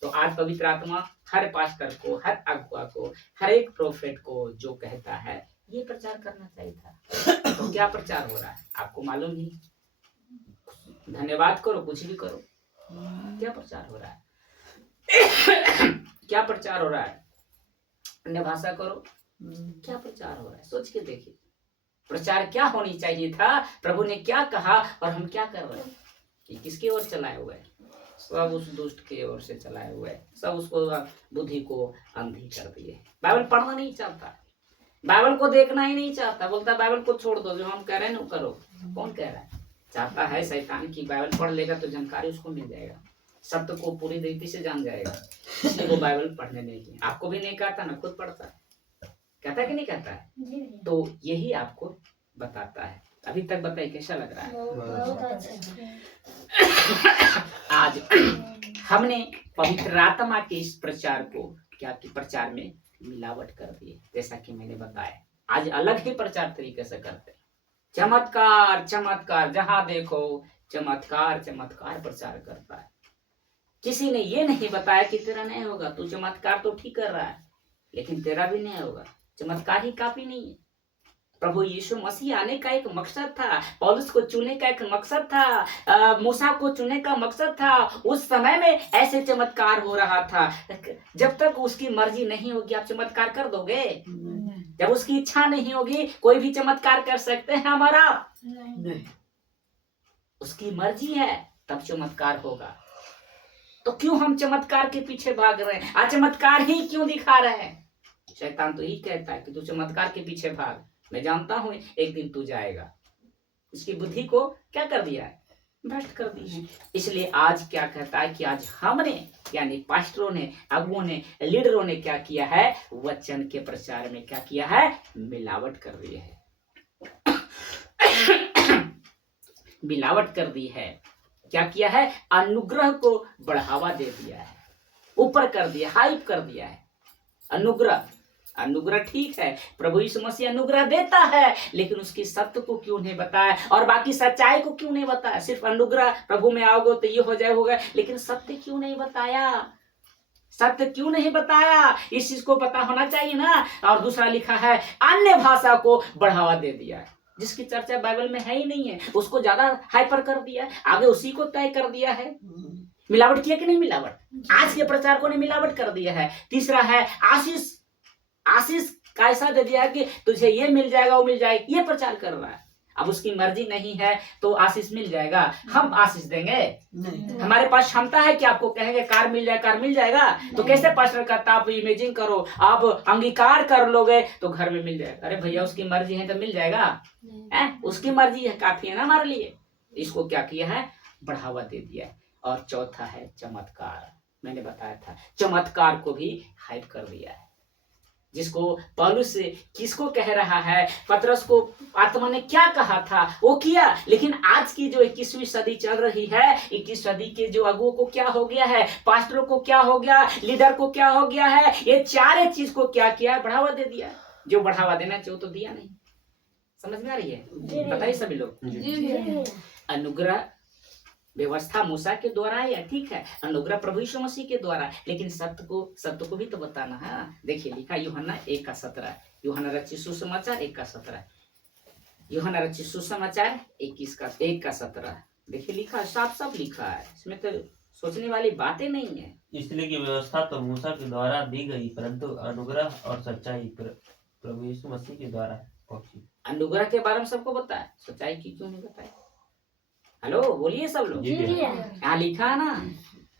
तो आज पवित्र आत्मा हर पास्टर को, हर अगुआ को, हर एक प्रोफेट को जो कहता है ये प्रचार करना चाहिए था। तो क्या प्रचार हो रहा है आपको मालूम नहीं? धन्यवाद करो, कुछ भी करो, क्या प्रचार हो रहा है? क्या प्रचार हो रहा है? अन्य भाषा करो, क्या प्रचार हो रहा है? सोच के देखिए, प्रचार क्या होनी चाहिए था? प्रभु ने क्या कहा और हम क्या कर रहे हैं? कि किसकी ओर चलाए हुए? सब उस दुष्ट की ओर से चलाए हुए, सब उसको बुद्धि को अंधी कर दिए। बाइबल पढ़ना नहीं चाहता, बाइबल को देखना ही नहीं चाहता, बोलता बाइबल को छोड़ दो, जो हम कह रहे हैं ना करो। कौन कह रहा है? चाहता है शैतान की बाइबल पढ़ लेगा तो जानकारी उसको मिल जाएगा, सत्य को पूरी रीति से जान जाएगा, इसलिए वो बाइबल पढ़ने नहीं की। आपको भी नहीं कहता ना, खुद पढ़ता है, कहता है कि नहीं कहता है? तो यही आपको बताता है। अभी तक बताइए कैसा लग रहा है? आज हमने पवित्र आत्मा के इस प्रचार को क्या कि प्रचार में मिलावट कर दी, जैसा कि मैंने बताया। आज अलग ही प्रचार तरीके से करते हैं, चमत्कार चमत्कार, जहां देखो चमत्कार चमत्कार प्रचार करता है। किसी ने ये नहीं बताया कि तेरा नहीं होगा, तू चमत्कार तो ठीक कर रहा है लेकिन तेरा भी नहीं होगा। चमत्कार ही काफी नहीं है। प्रभु यीशु मसीह आने का एक मकसद था, पौलुस को चुनने का एक मकसद था, मूसा को चुनने का मकसद था। उस समय में ऐसे चमत्कार हो रहा था। जब तक उसकी मर्जी नहीं होगी आप चमत्कार कर दोगे? जब उसकी इच्छा नहीं होगी कोई भी चमत्कार कर सकते हैं हमारा? नहीं। उसकी मर्जी है तब चमत्कार होगा। तो क्यों हम चमत्कार के पीछे भाग रहे हैं? आज चमत्कार ही क्यों दिखा रहे हैं? शैतान तो यही कहता है कि तू चमत्कार के पीछे भाग, मैं जानता हूं एक दिन तू जाएगा। उसकी बुद्धि को क्या कर दिया है? भ्रष्ट कर दी है। इसलिए आज क्या कहता है कि आज हमने यानी पास्टरों ने, अगुओं ने, लीडरों ने क्या किया है? वचन के प्रचार में क्या किया है? मिलावट कर दी है। मिलावट कर दी है। क्या किया है? अनुग्रह को बढ़ावा दे दिया है, ऊपर कर दिया, हाइप कर दिया है। अनुग्रह, अनुग्रह ठीक है, प्रभु यीशु मसीह अनुग्रह देता है, लेकिन उसकी सत्य को क्यों नहीं बताया और बाकी सच्चाई को क्यों नहीं बताया? सिर्फ अनुग्रह, प्रभु में आओगे तो ये हो जाए होगा, लेकिन सत्य क्यों नहीं बताया? सत्य क्यों नहीं बताया? इस चीज को पता होना चाहिए ना। और दूसरा लिखा है अन्य भाषा को बढ़ावा दे दिया है, जिसकी चर्चा बाइबल में है ही नहीं है, उसको ज्यादा हाइपर कर दिया है, आगे उसी को तय कर दिया है। मिलावट किया कि नहीं? मिलावट आज के प्रचारकों ने मिलावट कर दिया है। तीसरा है आशीष। आशीष का ऐसा दे दिया है कि तुझे ये मिल जाएगा, वो मिल जाएगा, ये प्रचार कर रहा है। अब उसकी मर्जी नहीं है तो आशीष मिल जाएगा, हम आशीष देंगे नहीं। हमारे पास क्षमता है कि आपको कहेंगे कार मिल जाए, कार मिल जाएगा, तो कैसे पास्टर कहता आप इमेजिन करो, आप अंगीकार कर लोगे तो घर में मिल जाएगा। अरे भैया उसकी मर्जी है तो मिल जाएगा, उसकी मर्जी है, काफी है ना हमारे लिए। इसको क्या किया है? बढ़ावा दे दिया है। और चौथा है चमत्कार। मैंने बताया था चमत्कार को भी हाइप कर दिया है। जिसको पौलुस किसको कह रहा है, पतरस को आत्मा ने क्या कहा था वो किया। लेकिन आज की जो 21वीं सदी चल रही है, 21 सदी के जो अगुओं को क्या हो गया है, पास्टरों को क्या हो गया, लीडर को क्या हो गया है, ये चारे चीज को क्या किया? बढ़ावा दे दिया। जो बढ़ावा देना चाहिए तो दिया नहीं। समझ में आ रही है? बताइए सभी लोग। अनुग्रह व्यवस्था मूसा के द्वारा है, ठीक है, अनुग्रह प्रभु यीशु मसीह के द्वारा, लेकिन सत्य को भी तो बताना है। देखिए लिखा यूहन्ना 1:17, यूहन्ना रचित सुसमाचार 1:17, यूहन्ना रचित सुसमाचार 1:17। देखिए लिखा, साफ साफ लिखा है, इसमें तो सोचने वाली बातें नहीं है। इसलिए कि व्यवस्था तो मूसा के द्वारा दी गई, परंतु अनुग्रह और सच्चाई प्रभु यीशु मसीह के द्वारा पहुंची। अनुग्रह के बारे में सबको बताया, सच्चाई की क्यों नहीं बताया? हेलो बोलिए सब लोग। यहाँ लिखा है ना,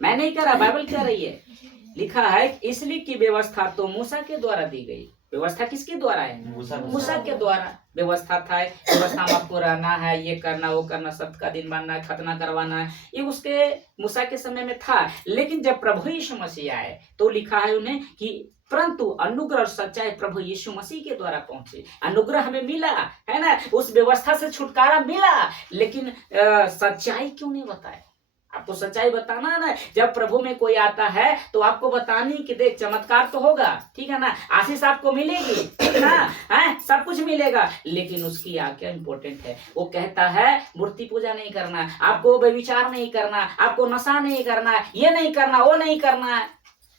मैं नहीं कह रहा, बाइबल कह रही है। लिखा है इसलिए कि व्यवस्था तो मूसा के द्वारा दी गई। व्यवस्था किसके द्वारा है? मूसा के द्वारा व्यवस्था था। व्यवस्था में आपको रहना है, ये करना, वो करना, सप्ताह का दिन मानना है, खतना करवाना है, ये उसके मूसा के समय में था। लेकिन जब प्रभु यीशु मसीह आए तो लिखा है उन्हें कि परंतु अनुग्रह और सच्चाई प्रभु यीशु मसीह के द्वारा पहुंचे। अनुग्रह हमें मिला है ना, उस व्यवस्था से छुटकारा मिला, लेकिन सच्चाई क्यों नहीं बताए? आपको सच्चाई बताना है ना। जब प्रभु में कोई आता है तो आपको बतानी कि देख चमत्कार तो होगा, ठीक है ना, आशीष आपको मिलेगी, ठीक है ना, है सब कुछ मिलेगा, लेकिन उसकी आज्ञा इंपॉर्टेंट है। वो कहता है मूर्ति पूजा नहीं करना, आपको व्यभिचार नहीं करना, आपको नशा नहीं करना, ये नहीं करना, वो नहीं करना है।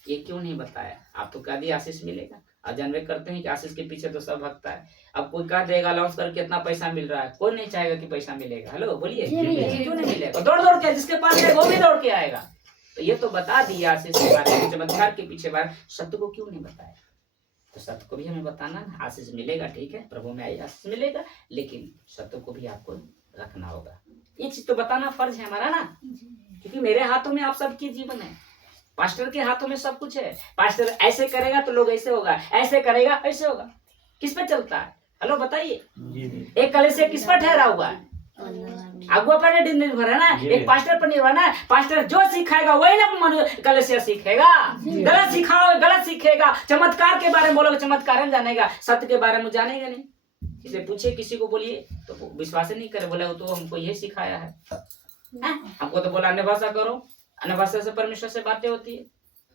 ये क्यों नहीं बताया? आप तो कह दिए आशीष मिलेगा, और जानवे करते हैं कि आशीष के पीछे तो सब भगता है। अब कोई कह देगा अलाउंस करके कितना पैसा मिल रहा है, कोई नहीं चाहेगा कि पैसा मिलेगा। हेलो बोलिए, क्यों नहीं मिलेगा? दौड़ दौड़ के जिसके पास है वो भी दौड़ के आएगा। तो ये तो बता दिया आशीष के बारे में, चमत्कार के पीछे बारे, सत्य को क्यों नहीं बताया? तो सत्य को भी हमें बताना, आशीष मिलेगा, ठीक है, प्रभु में आई आशीष मिलेगा, लेकिन सत्य को भी आपको रखना होगा। ये चीज तो बताना फर्ज है हमारा ना, क्योंकि मेरे हाथों में आप सबकी जीवन है, पास्टर के हाथों में सब कुछ है। पास्टर ऐसे करेगा तो लोग ऐसे होगा, ऐसे करेगा ऐसे होगा। किस पे चलता है? हेलो बताइए। एक कलीसिया किस पर ठहरा हुआ है? अगुआ पर निर्भर है ना, एक पास्टर पर निर्भर है ना। पास्टर जो सिखाएगा वही ना कलीसिया सीखेगा। गलत सिखाओ गलत सीखेगा। चमत्कार के बारे में बोलोगे, चमत्कार जानेगा, सत्य के बारे में जानेगा नहीं। किसी पूछे, किसी को बोलिए तो विश्वास नहीं करे, बोले वो तो हमको यही सिखाया है। हमको तो बोला अन्य भाषा करो, अन्य भाषा से परमेश्वर से बातें होती है,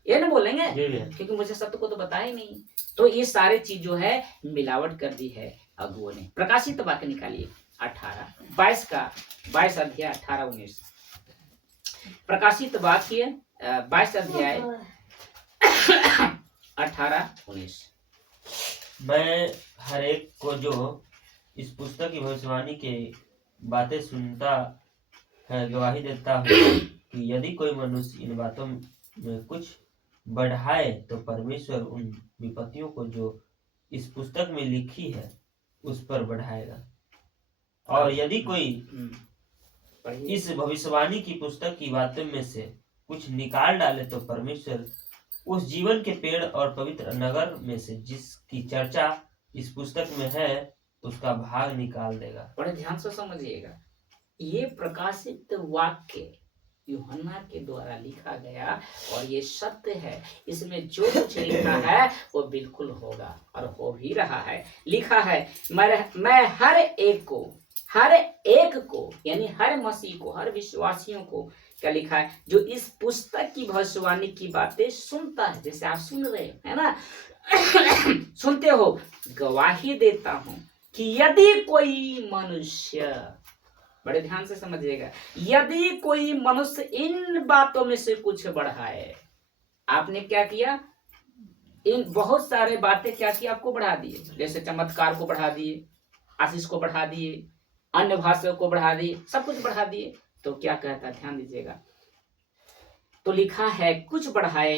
ये नहीं बोलेंगे, क्योंकि मुझे सत्य को तो बताया ही नहीं। तो ये सारे चीज जो है मिलावट कर दी है अगुओं ने। प्रकाशित वाक्य निकालिए 22 अध्याय 18-19। प्रकाशित वाक्य 22 अध्याय 18-19। मैं हर एक को जो इस पुस्तक की भविष्यवाणी के बातें सुनता है गवाही देता हूँ कि यदि कोई मनुष्य इन बातों में कुछ बढ़ाए तो परमेश्वर उन विपत्तियों को जो इस पुस्तक में लिखी है उस पर बढ़ाएगा, और यदि कोई इस भविष्यवाणी की पुस्तक की बातों में से कुछ निकाल डाले तो परमेश्वर उस जीवन के पेड़ और पवित्र नगर में से जिसकी चर्चा इस पुस्तक में है उसका भाग निकाल देगा। बड़े ध्यान से समझिएगा, ये प्रकाशित वाक्य यूहन्ना के द्वारा लिखा गया और ये सत्य है। इसमें जो कुछ लिखा है वो बिल्कुल होगा और हो भी रहा है। लिखा है मैं हर एक को यानी हर मसीह को, हर विश्वासियों को क्या लिखा है, जो इस पुस्तक की भविष्यवाणी की बातें सुनता है, जैसे आप सुन रहे है ना सुनते हो, गवाही देता हूं कि यदि कोई मनुष्य, बड़े ध्यान से समझिएगा, यदि कोई मनुष्य इन बातों में से कुछ बढ़ाए। आपने क्या किया? इन बहुत सारे बातें क्या किया? आपको बढ़ा दिए, जैसे चमत्कार को बढ़ा दिए, आशीष को बढ़ा दिए, अन्य भाषा को बढ़ा दिए, सब कुछ बढ़ा दिए। तो क्या कहता है, ध्यान दीजिएगा, तो लिखा है कुछ बढ़ाए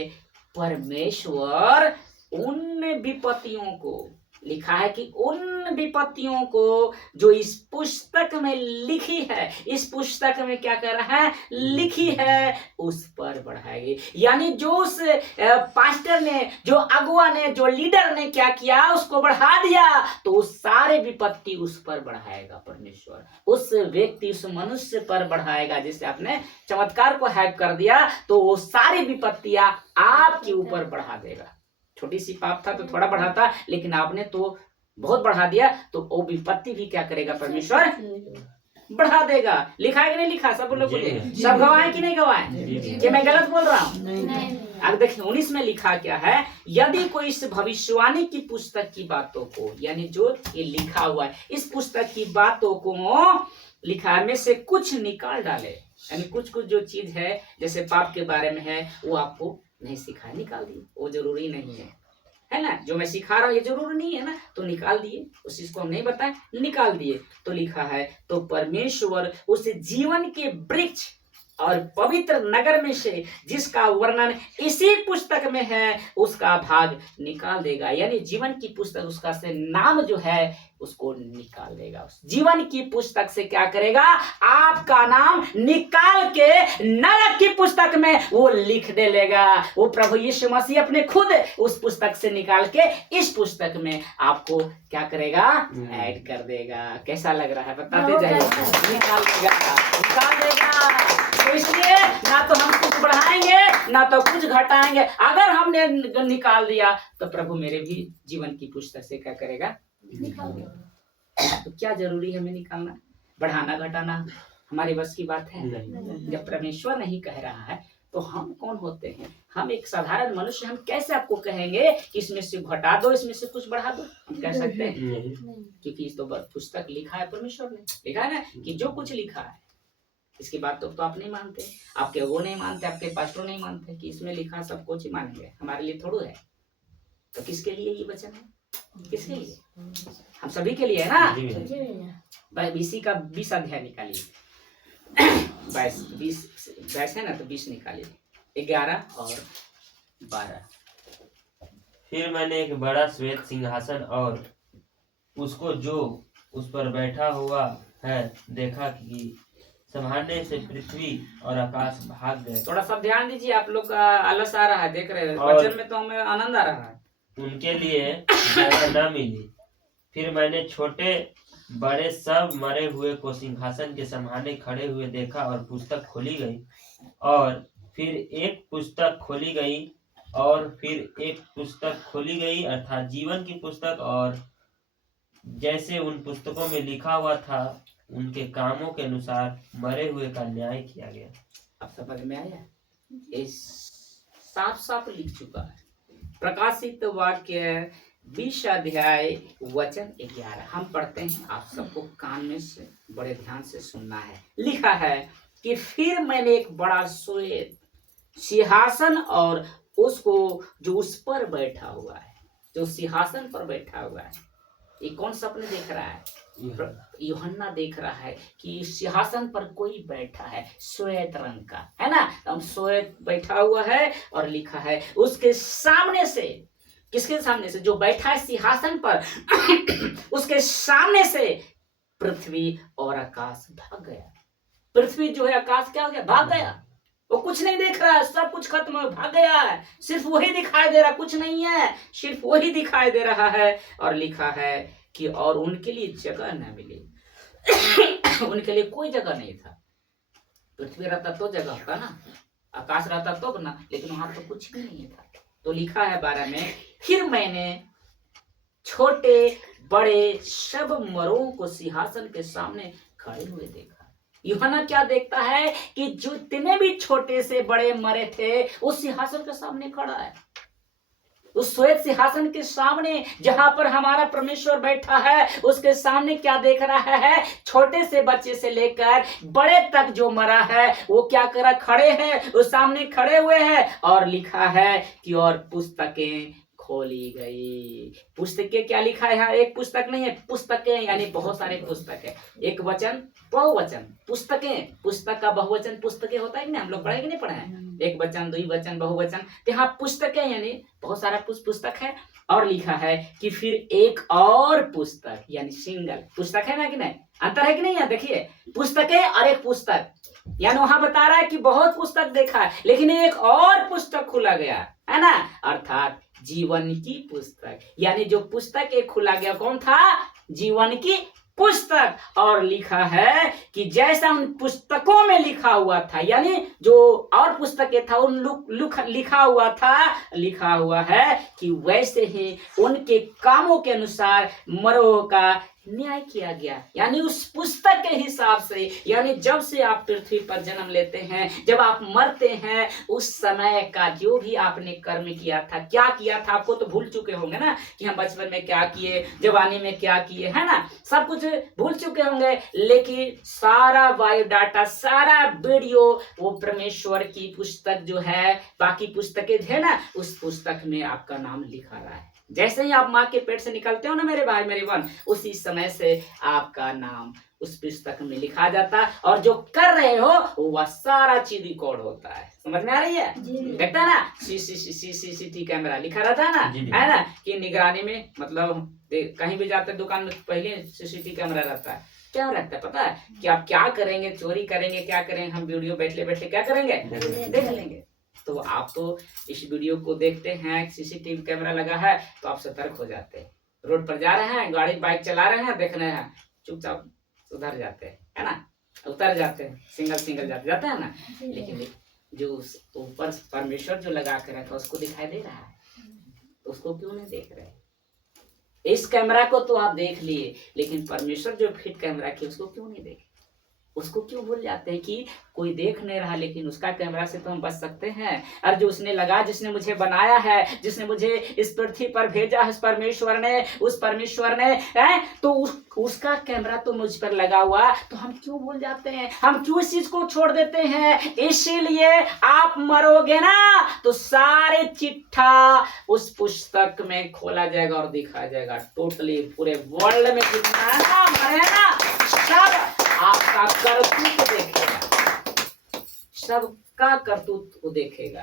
परमेश्वर उन विपत्तियों को, लिखा है कि उन विपत्तियों को जो इस पुस्तक में लिखी है, इस पुस्तक में क्या कर रहा है, लिखी है, उस पर बढ़ाएगी। यानी जो उस पास्टर ने, जो अगुआ ने, जो लीडर ने क्या किया, उसको बढ़ा दिया, तो उस सारे विपत्ति उस पर बढ़ाएगा परमेश्वर, उस व्यक्ति, उस मनुष्य पर बढ़ाएगा। जिससे आपने चमत्कार को हैक कर दिया तो वो सारी विपत्तियां आपके ऊपर बढ़ा देगा। छोटी सी पाप था तो थोड़ा बढ़ाता, लेकिन आपने तो बहुत बढ़ा दिया, तो वो विपत्ति भी क्या करेगा, परमेश्वर बढ़ा देगा। लिखा है कि नहीं लिखा? सब लोग बोले, सब गवाए कि नहीं गवाए? कि मैं गलत बोल रहा हूँ? नहीं। अब देखिए 19 में लिखा क्या है, यदि कोई इस भविष्यवाणी की पुस्तक की बातों को, यानी जो ये लिखा हुआ है इस पुस्तक की बातों को लिखा है में से कुछ निकाल डाले, यानी कुछ जो चीज है जैसे पाप के बारे में है वो आपको नहीं सिखाया, निकाल दिए, वो जरूरी नहीं है ना, जो मैं सिखा रहा हूँ ये जरूरी नहीं है ना, तो निकाल दिए, उस चीज को हम नहीं बताए, निकाल दिए। तो लिखा है तो परमेश्वर उस जीवन के वृक्ष और पवित्र नगर में से जिसका वर्णन इसी पुस्तक में है उसका भाग निकाल देगा। यानी जीवन की पुस्तक, उसका से नाम जो है उसको निकाल देगा। उस जीवन की पुस्तक से क्या करेगा, आपका नाम निकाल के नरक की पुस्तक में वो लिख दे लेगा। वो प्रभु यीशु मसीह अपने खुद उस पुस्तक से निकाल के इस पुस्तक में आपको क्या करेगा, ऐड कर देगा। कैसा लग रहा है बताते जाइए। निकाल देगा, निकाल देगा। तो इसलिए ना तो हम कुछ बढ़ाएंगे ना तो कुछ घटाएंगे। अगर हमने निकाल दिया तो प्रभु मेरे भी जीवन की पुस्तक से क्या करेगा, निकाल देगा। तो क्या जरूरी है हमें निकालना, बढ़ाना, घटाना हमारी बस की बात है? जब परमेश्वर नहीं कह रहा है तो हम कौन होते हैं? हम एक साधारण मनुष्य, हम कैसे आपको कहेंगे कि इसमें से घटा दो, इसमें से कुछ बढ़ा दो? हम कह सकते हैं? क्योंकि इस तो पुस्तक लिखा है, परमेश्वर ने लिखा है ना कि जो कुछ लिखा है, इसकी बात तो आप नहीं मानते, आपके वो नहीं मानते, आपके पास्टर नहीं मानते कि इसमें लिखा सब कुछ ही मानेंगे, हमारे लिए थोड़ा है। तो किसके लिए ये वचन है? किसके लिए? हम सभी के लिए है ना। बीसी का 20 अध्याय निकालिए, 22 है ना, तो 20 निकालिए, 11 और 12। फिर मैंने एक बड़ा श्वेत सिंहासन और उसको जो उस पर बैठा हुआ है देखा कि संभालने से पृथ्वी और आकाश भाग गए। थोड़ा सा ध्यान दीजिए, आप लोग का आलस आ रहा है, देख रहे हैं वचन में तो हमें आनंद आ रहा है। उनके लिए जगह न मिली। फिर मैंने छोटे बड़े सब मरे हुए को सिंहासन के सामने खड़े हुए देखा और पुस्तक खोली गई, और फिर एक पुस्तक खोली गई, और फिर एक पुस्तक खोली गई अर्थात जीवन की पुस्तक, और जैसे उन पुस्तकों में लिखा हुआ था उनके कामों के अनुसार मरे हुए का न्याय किया गया। अब समझ में आया? इस साफ साफ लिख चुका है। प्रकाशित वाक्य 20 अध्याय वचन 11 हम पढ़ते हैं, आप सबको कान में से बड़े ध्यान से सुनना है। लिखा है कि फिर मैंने एक बड़ा श्वेत सिंहासन और उसको जो उस पर बैठा हुआ है, जो सिंहासन पर बैठा हुआ है, ये कौन सपने देख रहा है? यूहन्ना देख रहा है कि सिंहासन पर कोई बैठा है, श्वेत रंग का, है ना, हम श्वेत बैठा हुआ है, और लिखा है उसके सामने से, किसके सामने से? जो बैठा है सिंहासन पर उसके सामने से पृथ्वी और आकाश भाग गया। पृथ्वी जो है, आकाश क्या हो गया? भाग गया। वो कुछ नहीं देख रहा है, सब कुछ खत्म हो भाग गया है, सिर्फ वही दिखाई दे रहा, कुछ नहीं है, सिर्फ वही दिखाई दे रहा है। और लिखा है कि और उनके लिए जगह न मिली। उनके लिए कोई जगह नहीं था। पृथ्वी रहता तो जगह होता ना, आकाश रहता तो ना, लेकिन वहां तो कुछ भी नहीं था। तो लिखा है 12 में, फिर मैंने छोटे बड़े सब मरों को सिंहासन के सामने खड़े हुए देखा। यूहन्ना क्या देखता है कि जो जितने भी छोटे से बड़े मरे थे उस सिंहासन के सामने खड़ा है, उस श्वेत सिंहासन के सामने जहां पर हमारा परमेश्वर बैठा है, उसके सामने क्या देख रहा है? छोटे से बच्चे से लेकर बड़े तक जो मरा है वो क्या कर रहा? खड़े हैं, उस सामने खड़े हुए हैं। और लिखा है कि और पुस्तकें खोली गई। पुस्तकें क्या लिखा है यहाँ? एक पुस्तक नहीं है, पुस्तकें यानी बहुत सारे पुस्तक है। एक वचन बहुवचन, पुस्तकें, पुस्तक का बहुवचन पुस्तकें होता है कि नहीं, हम लोग पढ़े कि नहीं पढ़े हैं? एक वचन, द्विवचन, बहुवचन। तो यहाँ पुस्तकें यानी बहुत सारा पुस्तक है। और लिखा है कि फिर एक और पुस्तक यानी सिंगल पुस्तक है ना कि नहीं? अंतर है कि नहीं? यहाँ देखिए, पुस्तकें और एक पुस्तक, यानी वहां बता रहा है कि बहुत पुस्तक देखा है लेकिन एक और पुस्तक खुला गया है ना, अर्थात जीवन की पुस्तक। यानी जो पुस्तक एक खुला गया कौन था? जीवन की पुस्तक। और लिखा है कि जैसा उन पुस्तकों में लिखा हुआ था, यानी जो और पुस्तकें था उन लिखा हुआ है कि वैसे ही उनके कामों के अनुसार मरों का न्याय किया गया। यानी उस पुस्तक के हिसाब से, यानी जब से आप पृथ्वी पर जन्म लेते हैं, जब आप मरते हैं, उस समय का जो भी आपने कर्म किया था, क्या किया था, आपको तो भूल चुके होंगे ना कि हम बचपन में क्या किए, जवानी में क्या किए, है ना, सब कुछ भूल चुके होंगे। लेकिन सारा बायोडाटा, सारा वीडियो वो परमेश्वर की पुस्तक जो है, बाकी पुस्तकें है ना, उस पुस्तक में आपका नाम लिखा रहा है। जैसे ही आप माँ के पेट से निकलते हो ना मेरे भाई मेरे बहन, उसी समय से आपका नाम उस पुस्तक में लिखा जाता है। और जो कर रहे हो वह सारा चीज रिकॉर्ड होता है। समझ में आ रही है? देखता है ना, CCTV कैमरा लिखा रहता है ना, है ना, कि निगरानी में, मतलब कहीं भी जाते दुकान में पहले CCTV कैमरा रहता है। क्या रहता है पता है? कि आप क्या करेंगे, चोरी करेंगे, क्या करेंगे, हम वीडियो बैठे बैठे क्या करेंगे, देख लेंगे। तो आप तो इस वीडियो को देखते हैं, CCTV कैमरा लगा है तो आप सतर्क हो जाते हैं। रोड पर जा रहे हैं, गाड़ी बाइक चला रहे हैं, देख रहे हैं, चुपचाप उधर जाते हैं, है ना, उतर जाते हैं, सिंगल जाते हैं ना। लेकिन जो ऊपर परमेश्वर जो लगा के रखा उसको दिखाई दे रहा है, उसको क्यों नहीं देख रहे? इस कैमरा को तो आप देख लिए, लेकिन परमेश्वर जो फिट कैमरा की उसको क्यों नहीं देखे? उसको क्यों भूल जाते हैं कि कोई देख नहीं रहा, लेकिन उसका कैमरा से तो हम बच सकते हैं। और जो उसने लगा, जिसने मुझे बनाया है, जिसने मुझे इस पृथ्वी पर भेजा है, उस परमेश्वर ने है, तो उसका कैमरा तो मुझ पर लगा हुआ, तो हम क्यों भूल जाते हैं? हम क्यों इस चीज को छोड़ देते हैं? इसीलिए आप मरोगे ना तो सारे चिट्ठा उस पुस्तक में खोला जाएगा और दिखाया जाएगा। टोटली पूरे वर्ल्ड में जितना है ना, मरे ना, सब आपका करतूत देखेगा, सबका करतूत वो देखेगा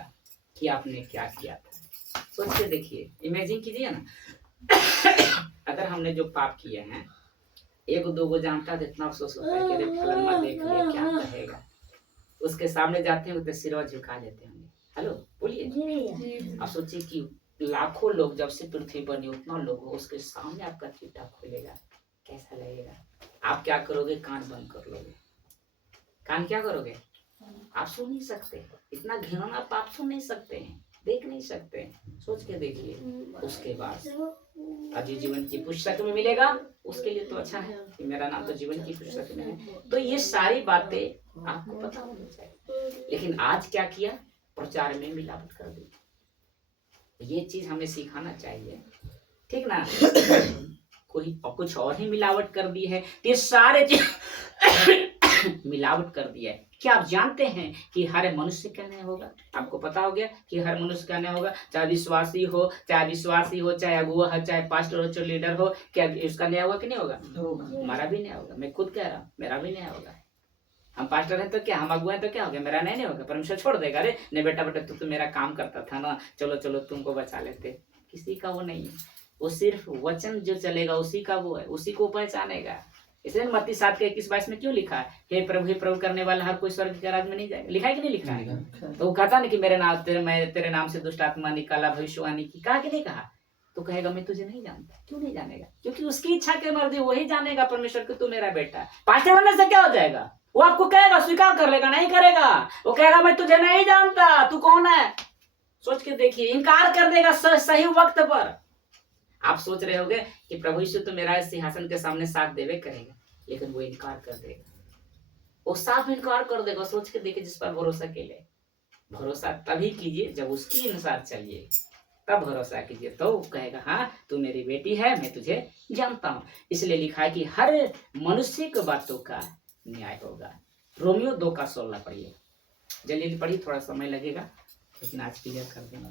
कि आपने क्या किया था। सोच के देखिए, इमेजिन कीजिए ना, अगर हमने जो पाप किए हैं, एक दो गो जानता तो इतना अफसोस होता है कि अरे फलाना देख लिया, क्या कहेगा। उसके सामने जाते हैं तो सिरवा झुका लेते होंगे। हेलो बोलिए। अब सोचिए कि लाखों लोग जब से पृथ्वी बनी, उतना लोग हो, उसके सामने आपका चिट्ठा खोलेगा, कैसा लगेगा? आप क्या करोगे? कान बंद कर लोगे। कान क्या करोगे? आप सुन नहीं सकते, इतना घिनौना पाप सुन नहीं सकते हैं, देख नहीं सकते हैं। सोच के देखिए, उसके बाद अभी जीवन की पुस्तक में मिलेगा, उसके लिए तो अच्छा है कि मेरा नाम तो जीवन की पुस्तक में है। तो ये सारी बातें आपको पता होनी चाहिए। लेकिन आज क्या किया? प्रचार में मिलावट कर दी। ये चीज हमें सिखाना चाहिए, ठीक ना? कोई कुछ और ही मिलावट कर दी है, ये सारे मिलावट कर दिया है। क्या आप जानते हैं कि हर मनुष्य का न्याय होगा? आपको पता हो गया कि हर मनुष्य का न्याय होगा, चाहे विश्वासी हो, चाहे अगुआ हो, चाहे पास्टर हो, चाहे लीडर हो। क्या उसका न्याय होगा कि नहीं होगा? हमारा भी न्याय होगा। मैं खुद कह रहा हूँ, मेरा भी न्याय होगा। हम पास्टर हैं तो क्या, हम अगुआ हैं तो क्या हो गया, मेरा न्याय नहीं होगा? परमेश्वर छोड़ देगा, अरे नहीं बेटा तू तो मेरा काम करता था ना, चलो तुमको बचा लेते। किसी का वो नहीं है, वो सिर्फ वचन जो चलेगा उसी का वो है, उसी को पहचानेगा। इसलिए मत्ती 7:21-22 में क्यों लिखा है, हे प्रभु करने वाला हर कोई स्वर्ग के राज्य में नहीं जाएगा? लिखा है कि नहीं लिखा है? तो वो कहता नहीं कि मैं तेरे नाम से दुष्ट आत्मा निकाला, भविष्यवाणी की, कहा कि नहीं कहा? तो कहेगा मैं तुझे नहीं जानता। क्यों नहीं जानेगा? क्योंकि उसकी इच्छा के मर्जी वही जानेगा परमेश्वर कि तू मेरा बेटा है। पास्टर बनने से क्या हो जाएगा? वो आपको कहेगा, स्वीकार कर लेगा? नहीं करेगा। वो कहेगा मैं तुझे नहीं जानता, तू कौन है? सोच के देखिए, इनकार कर देगा सही वक्त पर। आप सोच रहे होगे कि प्रभु यीशु तो मेरा सिंहासन के सामने साथ देवे करेगा, लेकिन वो इनकार कर देगा, वो साफ इनकार कर देगा। सोच के देखिए, जिस पर भरोसा के लिए, भरोसा तभी कीजिए जब उसकी अनुसार चलिए, तब भरोसा कीजिए। तो वो कहेगा हाँ तू मेरी बेटी है, मैं तुझे जानता हूँ। इसलिए लिखा है कि हर मनुष्य की बातों का न्याय होगा। रोमियो 2:16 पढ़िए, जल्दी पढ़िए, थोड़ा समय लगेगा लेकिन आज क्लियर कर देंगे।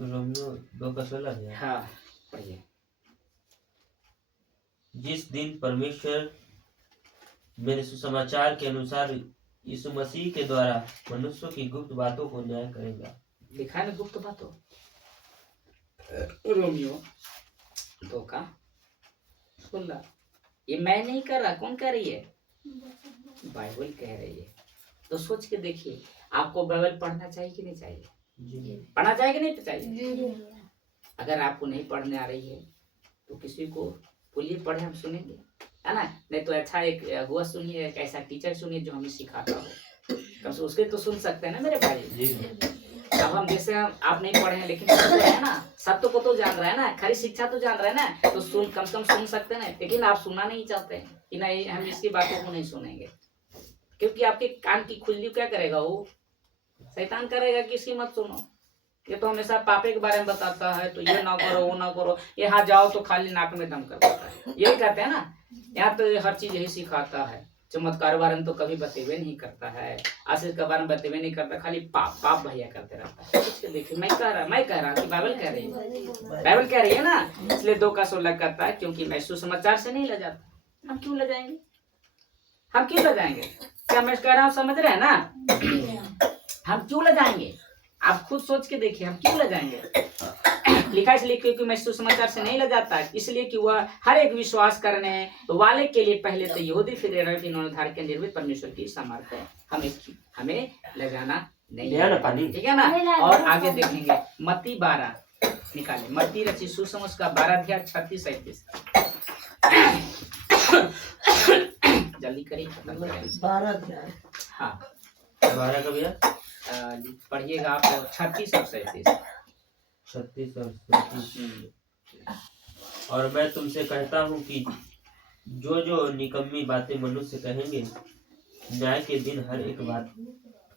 रोमियो 2:16 है। हाँ पढ़िए। जिस दिन परमेश्वर मेरे सुसमाचार के अनुसार यीशु मसीह के द्वारा मनुष्यों की गुप्त बातों को न्याय करेगा। लिखा है ना गुप्त बातों, रोमियो 2:16। ये मैं नहीं कर रहा, कौन कह रही है? बाइबल कह रही है। तो सोच के देखिए, आपको बाइबल पढ़ना चाहिए कि नहीं चाहिए? पढ़ना चाहिए कि नहीं चाहिए? अगर आपको नहीं पढ़ने आ रही है तो किसी को बोलिए पढ़े, हम सुनेंगे, है ना? नहीं तो अच्छा एक अगुआ सुनिए, एक ऐसा टीचर सुनिए जो हमें सिखाता हो, कम से उसके तो सुन सकते हैं ना मेरे भाई। अब हम जैसे आप नहीं पढ़े हैं लेकिन है ना, सत्य को तो जान रहा है ना, खरी शिक्षा तो जान रहा है ना, तो सुन कम से कम सुन सकते हैं ना। लेकिन आप सुनना नहीं चाहते हैं कि नहीं हम इसकी बातों को नहीं सुनेंगे, क्योंकि आपके कान की खुजली क्या करेगा? वो शैतान करेगा कि इसकी मत सुनो, ये तो हमेशा पापे के बारे में बताता है, तो ये ना करो वो ना करो, यहाँ जाओ तो खाली नाक में दम करवाता है, यही कहते हैं ना। यहाँ तो हर चीज यही सिखाता है। चमत्कार बारे में तो कभी बतेवे नहीं करता है, आशीष के बारे में बतेवे नहीं करता, खाली पाप भैया करते रहता है। देखिए मैं कह रहा कि बाइबल कह रही है, बाइबल कह रही है ना। इसलिए 2:16 कहता है, क्योंकि मैं सुसमाचार से नहीं लजाता। हम क्यों लजाएंगे? हम क्यों लजाएंगे? क्या मैं कह रहा हूँ, समझ रहे हैं ना? हम क्यों लजाएंगे? आप खुद सोच के देखिए, हम क्यों लजाएंगे? लिखा इसलिए क्योंकि मैं सुसमाचार से नहीं लजाता, इसलिए कि वह हर एक विश्वास करने वाले के लिए पहले से यहूदी फिर इन्होंने धार के निर्मित परमेश्वर की सामर्थ है। हमें लजाना नहीं है, ठीक है ना? और आगे देखेंगे मत्ती 12 निकाले, मत्ती रची सुसमाचार का 12 अध्याय 36-37। जल्दी करिए, खत्म करें 12 अध्याय। हाँ 12 का भैया पढ़िएगा आप 36 और 37। 36 और 37। और मैं तुमसे कहता हूँ कि जो निकम्मी बातें मनुष्य कहेंगे, न्याय के दिन हर एक बात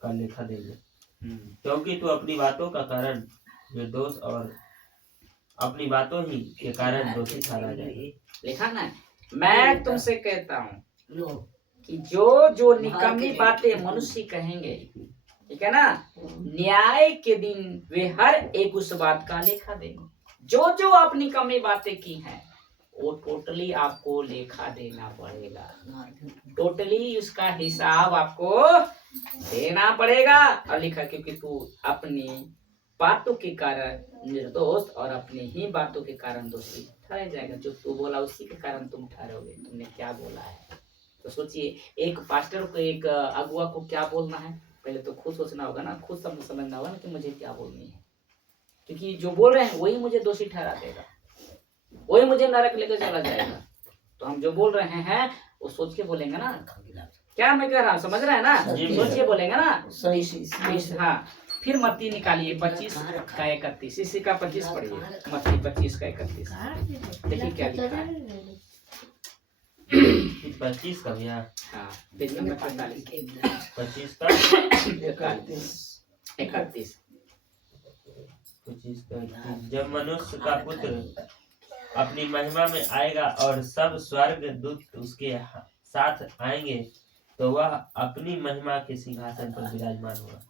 का लेखा देंगे, क्योंकि तू अपनी बातों का कारण निर्दोष और अपनी बातों ही के कारण दोषी ठहरा जाएगा। लिखा ना, मैं तुमसे कहता हूँ कि जो निकम्मी बातें मनुष्य कहेंगे, ठीक है ना, न्याय के दिन वे हर एक उस बात का लेखा देंगे। जो अपनी कमी बातें की हैं वो टोटली आपको लेखा देना पड़ेगा, टोटली उसका हिसाब आपको देना पड़ेगा। और लिखा क्योंकि तू अपनी बातों के कारण निर्दोष और अपनी ही बातों के कारण दोषी ठहरा जाएगा। जो तू बोला उसी के कारण तुम ठहरोगे, तुमने क्या बोला है। तो सोचिए, एक पास्टर को, एक अगुआ को क्या बोलना है, पहले तो खुद सोचना होगा ना, खुद समझना होगा ना कि मुझे क्या बोलनी है, क्योंकि जो बोल रहे हैं वही मुझे दोषी ठहरा देगा, वही मुझे नरक लेकर चला जाएगा। तो हम जो बोल रहे हैं वो सोच के बोलेंगे ना। क्या मैं कह रहा हूँ, समझ रहे हैं ना? सोच के बोलेंगे ना। हाँ, फिर मत्ती निकालिए 25 का 31, इसी का 25 पढ़िए, मत्ती 25 का 31। देखिए क्या लिखा है 25 का भैया। हाँ, पेज नंबर 45, 25 का 31। 25 का। जब मनुष्य का पुत्र अपनी महिमा में आएगा और सब स्वर्ग दूत उसके साथ आएंगे, तो वह अपनी महिमा के सिंहासन पर विराजमान होगा।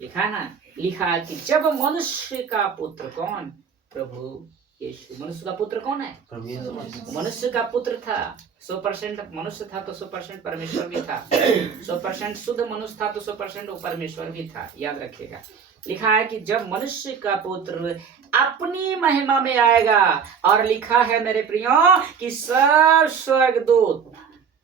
लिखा ना, लिखा कि जब मनुष्य का पुत्र, कौन? प्रभु यीशु। मनुष्य का पुत्र कौन है? प्रभु यीशु। मनुष्य का पुत्र था, 100% मनुष्य था तो 100% परमेश्वर भी था, 100% शुद्ध मनुष्य था तो 100% वो परमेश्वर भी था। याद रखिएगा, लिखा है कि जब मनुष्य का पुत्र अपनी महिमा में आएगा, और लिखा है मेरे प्रियो कि सब स्वर्गदूत,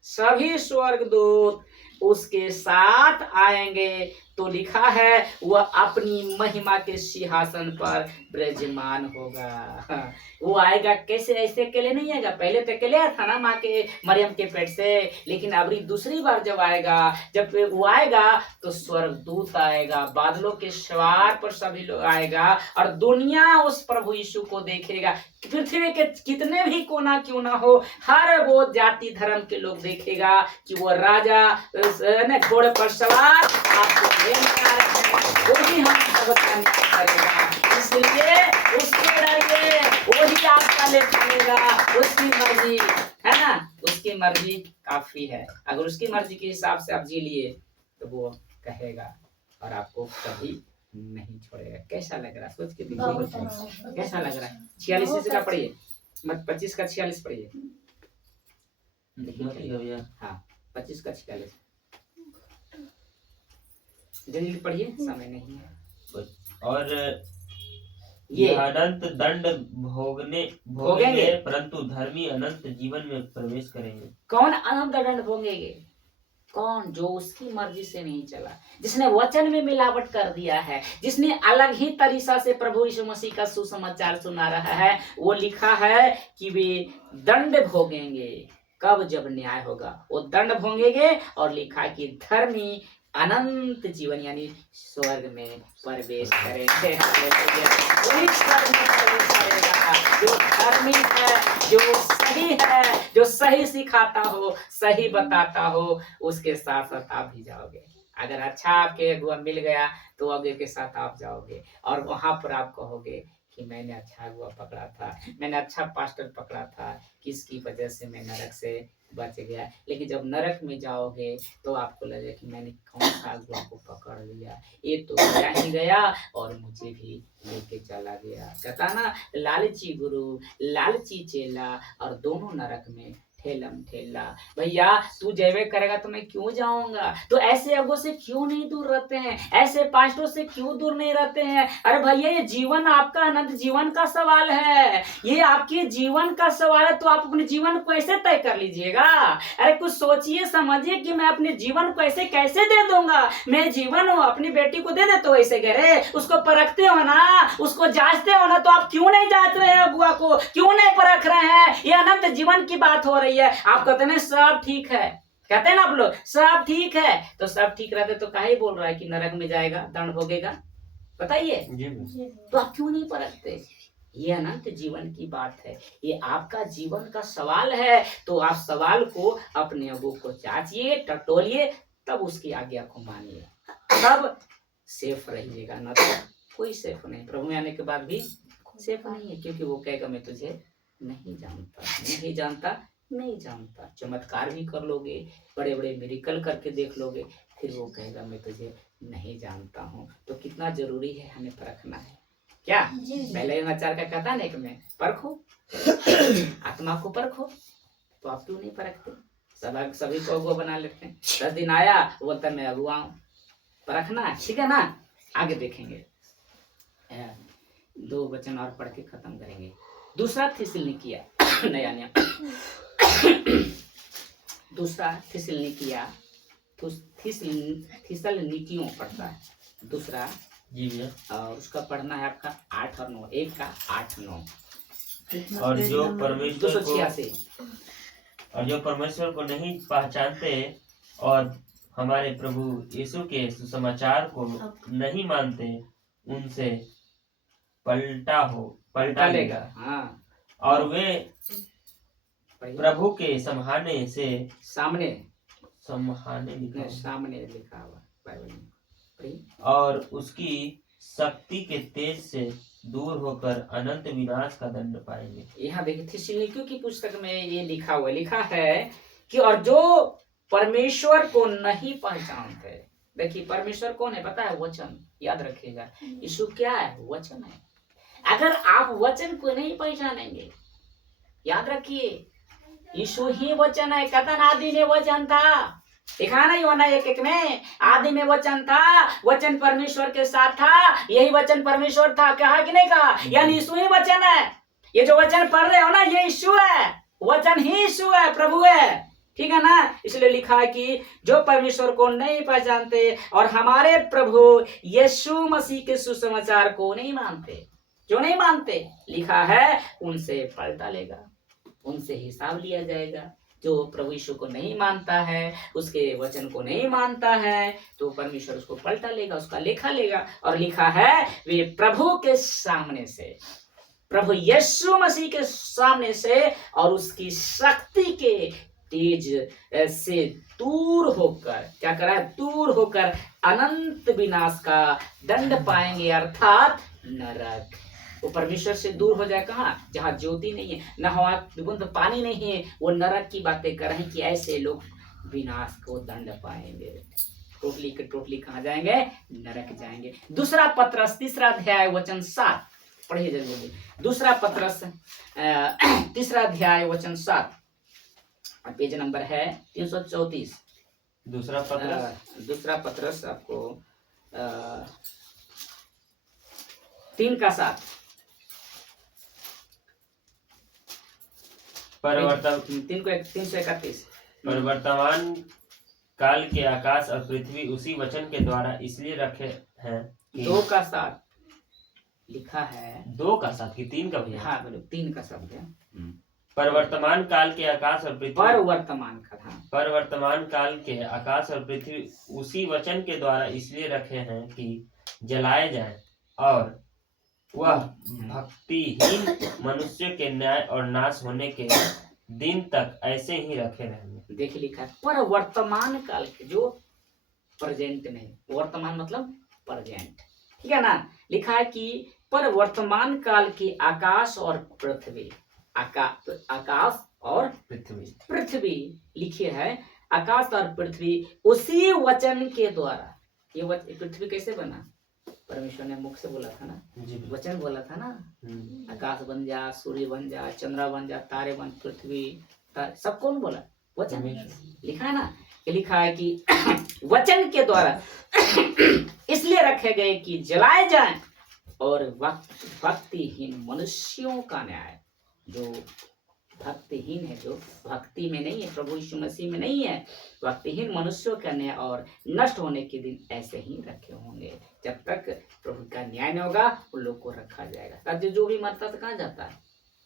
सभी स्वर्गदूत उसके साथ आएंगे। तो लिखा है वह अपनी महिमा के सिंहासन पर विराजमान होगा। वो आएगा कैसे? ऐसे अकेले नहीं आएगा, पहले तो अकेले आया था ना माँ के मरियम के पेट से, लेकिन अभी दूसरी बार जब आएगा, जब वो आएगा तो स्वर्गदूत आएगा, बादलों के सवार पर सभी लोग आएगा, और दुनिया उस प्रभु यीशु को देखेगा। पृथ्वी के कितने भी कोना क्यों ना हो, हर वो जाति धर्म के लोग देखेगा कि वो राजा घोड़े पर सवार आपको लेने आ रहे हैं, वो भी हम सबका न्याय करेगा। इसलिए उसके डरिए, वही आपका लेखा लेगा। उसकी मर्जी है ना, उसकी मर्जी काफी है। अगर उसकी मर्जी के हिसाब से आप जी लिए तो वो कहेगा और आपको कभी नहीं छोड़ेगा। कैसा लग रहा है सोच के बहुत देखिए, अच्छा। कैसा लग रहा है। 46 का पढ़िए, मत 25 का 46 पढ़िए। मत ही भैया। हाँ 25 का 46 जल्दी पढ़िए, समय नहीं है। और ये ये अनंत दंड भोगेंगे, भोगेंगे। परंतु धर्मी अनंत जीवन में प्रवेश करेंगे। कौन अनंत दंड भोगेंगे? कौन? जो उसकी मर्जी से नहीं चला, जिसने वचन में मिलावट कर दिया है, जिसने अलग ही तरीका से प्रभु यीशु मसीह का सुसमाचार सुना रहा है, वो लिखा है कि वे दंड भोगेंगे। कब? जब न्याय होगा वो दंड भोगेंगे। और लिखा कि धर्मी अनंत जीवन यानी स्वर्ग में प्रवेश करेंगे। वही स्वर्ग में प्रवेश करेगा जो धर्मी है, जो सही है, जो सही सिखाता हो, सही बताता हो, उसके साथ साथ आप भी जाओगे। अगर अच्छा आपके अगुआ मिल गया तो अगुए के साथ आप जाओगे और वहां पर आप कहोगे कि मैंने अच्छा अगुआ पकड़ा था, मैंने अच्छा पास्टर पकड़ा था, किसकी वजह से मैं नरक से बच गया। लेकिन जब नरक में जाओगे तो आपको लगेगा कि मैंने कौन सा अगुआ को पकड़ लिया, ये तो गया ही गया और मुझे भी लेके चला गया। कहता ना, लालची गुरु लालची चेला और दोनों नरक में ठेलम ठेला। भैया तू जेबे करेगा तो मैं क्यों जाऊंगा? तो ऐसे अगुओं से क्यों नहीं दूर रहते हैं? ऐसे पास्टरों से क्यों दूर नहीं रहते हैं? अरे भैया ये जीवन आपका अनंत जीवन का सवाल है, ये आपके जीवन का सवाल है, तो आप अपने जीवन को कैसे तय कर लीजिएगा? अरे कुछ सोचिए समझिए कि मैं अपने जीवन को ऐसे कैसे दे दूंगा? मैं जीवन हूँ, अपनी बेटी को दे देते हो ऐसे गहरे, उसको परखते हो ना, उसको जांचते हो ना, तो आप क्यों नहीं जांच रहे हैं अगुआ को? क्यों नहीं परख रहे हैं? ये अनंत जीवन की बात हो रही है। आप कहते हैं सब ठीक है, कहते हैं ना आप लोग सब ठीक है, तो सब ठीक रहते तो काहे बोल रहा है कि नरक में जाएगा, दंड भोगेगा? बताइए, तो आप क्यों नहीं परखते? ये अनंत जीवन की बात है, ये आपका जीवन का सवाल है। तो आप सवाल को अपने अबू को जांचिए, टटोलिए, तब उसकी आज्ञा को मानिए, तब सेफ रहिएगा। न तो कोई सेफ नहीं, प्रभु में आने के बाद भी सेफ नहीं है, क्योंकि वो कहेगा मैं तुझे नहीं जानता, नहीं जानता, नहीं जानता। चमत्कार भी कर लोगे, बड़े बड़े मिरेकल करके देख लोगे, फिर वो कहेगा मैं तुझे नहीं जानता हूँ। तो कितना जरूरी है हमें परखना है क्या? पहले आचार का कहता है में परखो, आत्मा को परखो। तो आप क्यों नहीं परखते? सभी को अगुआ बना लेते हैं। 10 दिन आया बोलता मैं अगुआ हूँ। परखना है, ठीक है ना? आगे देखेंगे, 2 वचन और पढ़ के खत्म करेंगे। दूसरा थिस्सलुनीकिया नया दूसरा थिस्सलुनीकिया थिस्सलुनीकियों पढ़ता है दूसरा जी भैया। और उसका पढ़ना है आपका 8 और 9, 1 का 8 9 और जो परमेश्वर को 286 और जो परमेश्वर को नहीं पहचानते और हमारे प्रभु यीशु के सुसमाचार को नहीं मानते, उनसे पलटा लेगा। हाँ, और वे प्रभु के सामने लिखा हुआ बाइबल में, और उसकी शक्ति के तेज से दूर होकर अनंत विनाश का दंड पाएंगे। यहाँ देखिए थिस्सलुनीकियों की पुस्तक में ये लिखा है कि और जो परमेश्वर को नहीं पहचानते। देखिए परमेश्वर कौन है पता है? वचन। याद रखिएगा, यीशु क्या है? वचन है। अगर आप वचन को नहीं पहचानेंगे, याद रखिए यीशु ही वचन है। कहता ना आदि में वचन था, देखा ना यूहन्ना 1:1 में, आदि में वचन था, वचन परमेश्वर के साथ था, यही वचन परमेश्वर था। कहा कि नहीं कहा? यानी यीशु ही वचन है। ये जो वचन पढ़ रहे हो ना, ये यीशु है, वचन ही यीशु है, प्रभु है, ठीक है ना? इसलिए लिखा है कि जो परमेश्वर को नहीं पहचानते और हमारे प्रभु यीशु मसीह के सुसमाचार को नहीं मानते, जो नहीं मानते, लिखा है उनसे पलटा लेगा, उनसे हिसाब लिया जाएगा। जो प्रभु यीशु को नहीं मानता है, उसके वचन को नहीं मानता है, तो परमेश्वर उसको पलटा लेगा, उसका लेखा लेगा। और लिखा है वे प्रभु के सामने से, प्रभु यीशु मसीह के सामने से और उसकी शक्ति के तेज से दूर होकर क्या करा है? दूर होकर अनंत विनाश का दंड पाएंगे, अर्थात नरक। वो परमेश्वर से दूर हो जाए कहाँ? जहाँ ज्योति नहीं है, न हवा बूंद पानी नहीं है, वो नरक की बातें कर रहे हैं कि ऐसे लोग विनाश को दंड पाएंगे। तो टोटली के टोटली कहाँ जाएंगे? नरक जाएंगे। दूसरा पत्रस 3 अध्याय वचन 7 पढ़िए जल्दी। दूसरा पत्रस 3 अध्याय वचन 7 पेज नंबर है 334। दूसरा पत्रस आपको 3 का 7 331। पर वर्तमान काल के आकाश और पृथ्वी उसी वचन के द्वारा इसलिए रखे हैं कि 2 का 7 लिखा है। 2 का 7 की 3 का भैया? हाँ बोलो 3 का शब्द है। पर वर्तमान काल के आकाश और पृथ्वी, पर वर्तमान का था। पर वर्तमान काल के आकाश और पृथ्वी उसी वचन के द्वारा इसलिए रखे हैं कि जलाए जाएं और वह भक्तिहीन मनुष्य के न्याय और नाश होने के दिन तक ऐसे ही रखे रहेंगे। देखिए लिखा है पर वर्तमान काल के, जो प्रेजेंट नहीं, वर्तमान मतलब प्रेजेंट, ठीक है ना। लिखा है कि पर वर्तमान काल की आकाश और पृथ्वी, आकाश और पृथ्वी लिखे है, आकाश और पृथ्वी उसी वचन के द्वारा। ये पृथ्वी कैसे बना? परमेश्वर ने मुख से बोला था ना, वचन बोला था ना, आकाश बन जा, सूर्य बन जा, चंद्रमा बन जा, तारे बन, पृथ्वी सब कौन बोला? वचन। लिखा है ना, ये लिखा है कि वचन के द्वारा इसलिए रखे गए कि जलाए जाएं और भक्तिहीन मनुष्यों का न्याय, जो भक्तिहीन है, जो भक्ति में नहीं है, प्रभु यीशु मसीह में नहीं है, भक्तिहीन मनुष्यों का न्याय और नष्ट होने के दिन ऐसे ही रखे होंगे। जब तक प्रभु का न्याय नहीं होगा उन लोग को रखा जाएगा। तब जो भी मरता तो कहाँ जाता है?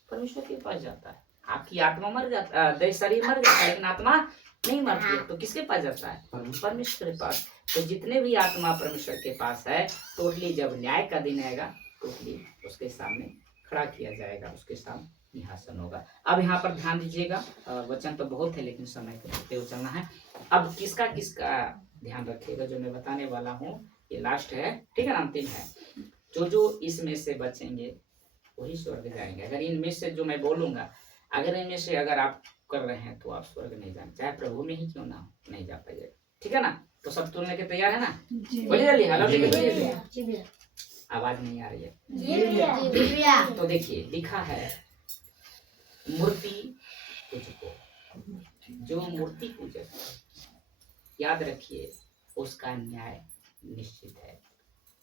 परमेश्वर के पास जाता है। आपकी आत्मा मर जाता है, शरीर मर जाता है, लेकिन आत्मा नहीं मरती है, तो किसके पास जाता है? परमेश्वर के पास। तो जितने भी आत्मा परमेश्वर के पास है, टोटली जब न्याय का दिन आएगा, टोटली उसके सामने खड़ा किया जाएगा, उसके सामने सिंहासन होगा। अब यहाँ पर ध्यान दीजिएगा, वचन तो बहुत है लेकिन समय को देखते हुए चलना है। अब किसका किसका ध्यान रखिएगा, जो मैं बताने वाला हूँ ये लास्ट है, ठीक है ना, अंतिम है। जो इसमें से बचेंगे वही स्वर्ग जाएंगे। अगर इनमें से जो मैं बोलूंगा, अगर इनमें से अगर आप कर रहे हैं तो आप स्वर्ग नहीं जाएंगे, चाहे प्रभु में ही क्यों ना हो, नहीं जा पाइएगा, ठीक है ना। तो सब तुलने के तैयार है ना? बोलिए जल्दी, हेलो, आवाज नहीं आ रही है। तो देखिए लिखा है मूर्ति पूजको, जो मूर्ति पूजक, याद रखिए उसका न्याय निश्चित है।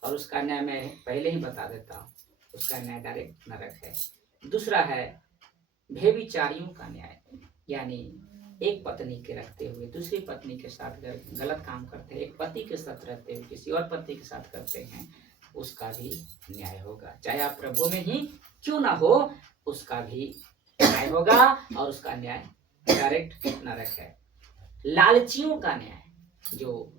और उसका न्याय मैं पहले ही बता देता हूँ, उसका न्याय डायरेक्ट नरक है। दूसरा है व्यभिचारियों का न्याय, यानी एक पत्नी के रखते हुए दूसरी पत्नी के साथ गलत काम करते हैं, एक पति के साथ रहते हुए किसी और पति के साथ करते हैं, उसका भी न्याय होगा। चाहे आप प्रभु में ही क्यों ना हो, उसका भी न्याय होगा और उसका न्याय डायरेक्ट नरक है। लालचियों का न्याय, जो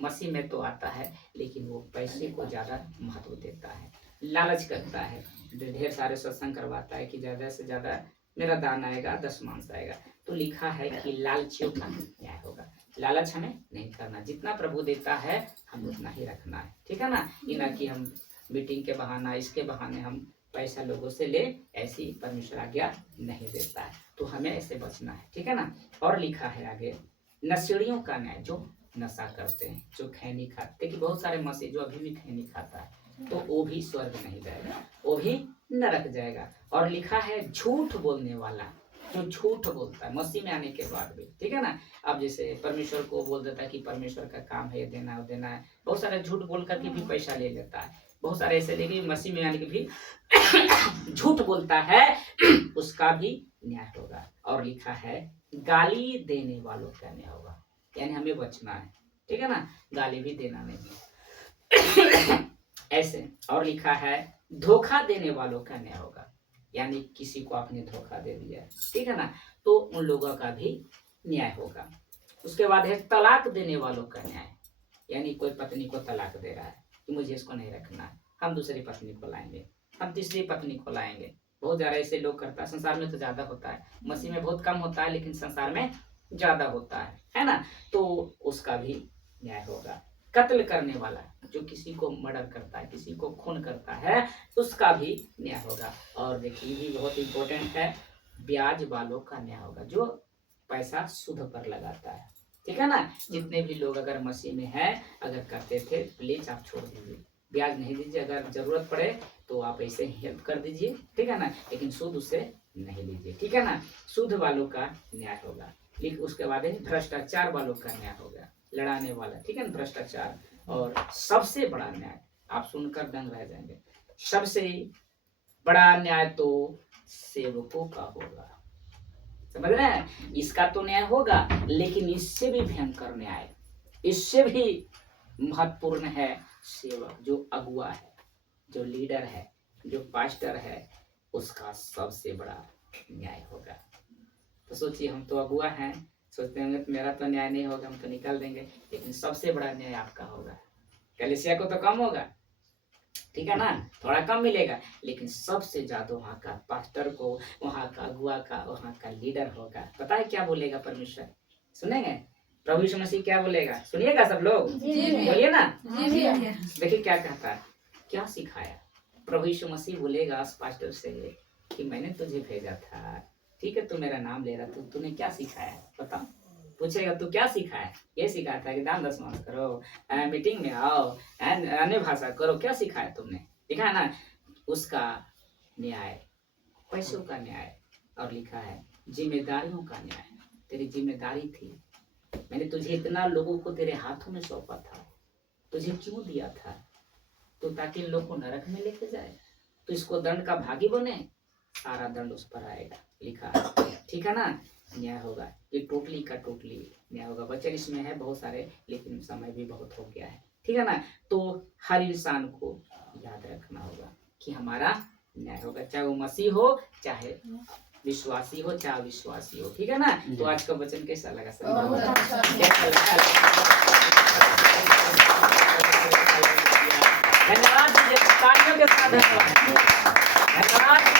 मसीह में तो आता है लेकिन वो पैसे को ज्यादा महत्व देता है, लालच करता है, ढेर सारे सत्संग करवाता है कि ज्यादा से ज्यादा मेरा दान आएगा, 10 आएगा। तो लिखा है कि लालचियों का न्याय होगा। लालच हमें नहीं करना, जितना प्रभु देता है हम उतना ही रखना है, ठीक है ना। ये ना कि हम मीटिंग के बहाना, इसके बहाने हम पैसा लोगों से ले, ऐसी परमेश्वर आज्ञा नहीं देता है। तो हमें ऐसे बचना है, ठीक है ना। और लिखा है आगे नशेड़ियों का न्याय, जो नशा करते हैं, जो खैनी खाते, कि बहुत सारे मसीह जो अभी भी खैनी खाता है, तो वो भी स्वर्ग नहीं जाएगा, वो भी नरक जाएगा। और लिखा है झूठ बोलने वाला, जो झूठ बोलता है मसीह में आने के बाद भी, ठीक है ना। अब जैसे परमेश्वर को बोल देता है कि परमेश्वर का काम है, ये देना है, वो देना है, बहुत सारे झूठ बोल करके भी पैसा ले लेता है, बहुत सारे ऐसे लेके मसीह में आने के भी झूठ बोलता है, उसका भी न्याय होगा। और लिखा है गाली देने वालों का न्याय होगा, यानी हमें बचना है, ठीक है ना, गाली भी देना नहीं ऐसे। और लिखा है धोखा देने वालों का न्याय होगा, यानी किसी को आपने धोखा दे दिया, ठीक है ना, तो उन लोगों का भी न्याय होगा। उसके बाद है तलाक देने वालों का न्याय, यानी कोई पत्नी को तलाक दे रहा है कि मुझे इसको नहीं रखना है, हम दूसरी पत्नी को लाएंगे, हम तीसरी पत्नी को लाएंगे। बहुत ज्यादा ऐसे लोग करता है, संसार में तो ज्यादा होता है, मसीह में बहुत कम होता है लेकिन संसार में ज्यादा होता है ना। तो उसका भी न्याय होगा। कत्ल करने वाला, जो किसी को मर्डर करता है, किसी को खून करता है, उसका भी न्याय होगा। और देखिए भी बहुत इंपॉर्टेंट है, ब्याज वालों का न्याय होगा, जो पैसा सूद पर लगाता है, ठीक है ना। जितने भी लोग अगर मसीह में हैं, अगर करते थे, प्लीज आप छोड़ दीजिए, ब्याज नहीं दीजिए। अगर जरूरत पड़े तो आप ऐसे ही हेल्प कर दीजिए, ठीक है ना, लेकिन सूद उससे नहीं लीजिए, ठीक है ना। शुद्ध वालों का न्याय होगा, लेकिन उसके बाद भ्रष्टाचार वालों का न्याय होगा, लड़ाने वाला, ठीक है ना, भ्रष्टाचार। और सबसे बड़ा न्याय, आप सुनकर दंग रह जाएंगे, सबसे बड़ा न्याय तो सेवकों का होगा। समझ रहे हैं, इसका तो न्याय होगा, लेकिन इससे भी भयंकर न्याय, इससे भी महत्वपूर्ण है सेवक, जो अगुआ है, जो लीडर है, जो पास्टर है, उसका सबसे बड़ा न्याय होगा। तो सोचिए, हम तो अगुआ हैं, सोचते होंगे तो मेरा तो न्याय नहीं होगा, हम तो निकाल देंगे, लेकिन सबसे बड़ा न्याय आपका होगा। कलीसिया को तो कम होगा, ठीक है ना, थोड़ा कम मिलेगा, लेकिन सबसे ज्यादा वहाँ का पास्टर को, वहाँ का अगुआ का, वहाँ का लीडर होगा। पता है क्या बोलेगा परमेश्वर? सुनेंगे प्रभु यीशु मसीह क्या बोलेगा? सुनिएगा सब लोग, बोलिए ना। देखिए क्या कहता है, क्या सिखाया प्रभु यीशु मसीह। बोलेगा उस पास्टर से कि मैंने तुझे भेजा था, ठीक है, तू मेरा नाम ले रहा, तूने क्या सिखाया बताओ। पूछेगा तू क्या सीखा है? ये सिखाया था कि दान दशमांश करो, मीटिंग में आओ, अन्य भाषा करो, क्या सिखाया तुमने? लिखा है ना उसका न्याय, पैसों का न्याय, और लिखा है जिम्मेदारियों का न्याय। तेरी जिम्मेदारी थी, मैंने तुझे इतना लोगों को तेरे हाथों में सौंपा था, तुझे क्यों दिया था? तो ताकि इन लोगों को नरक में लेके जाए, तो इसको दंड का भागी बने, सारा दंड उस पर आएगा, लिखा है, ठीक है ना। न्याय होगा, ये टोटली का टोटली न्याय होगा। वचन इसमें है बहुत सारे, लेकिन समय भी बहुत हो गया है, ठीक है ना। तो हर इंसान को याद रखना होगा कि हमारा न्याय होगा, चाहे वो मसीह हो, चाहे विश्वासी हो, चाहे अविश्वासी हो, ठीक है ना। तो आज का वचन कैसा लगा सर? धन्यवाद, तालियों के साथ धन्यवाद।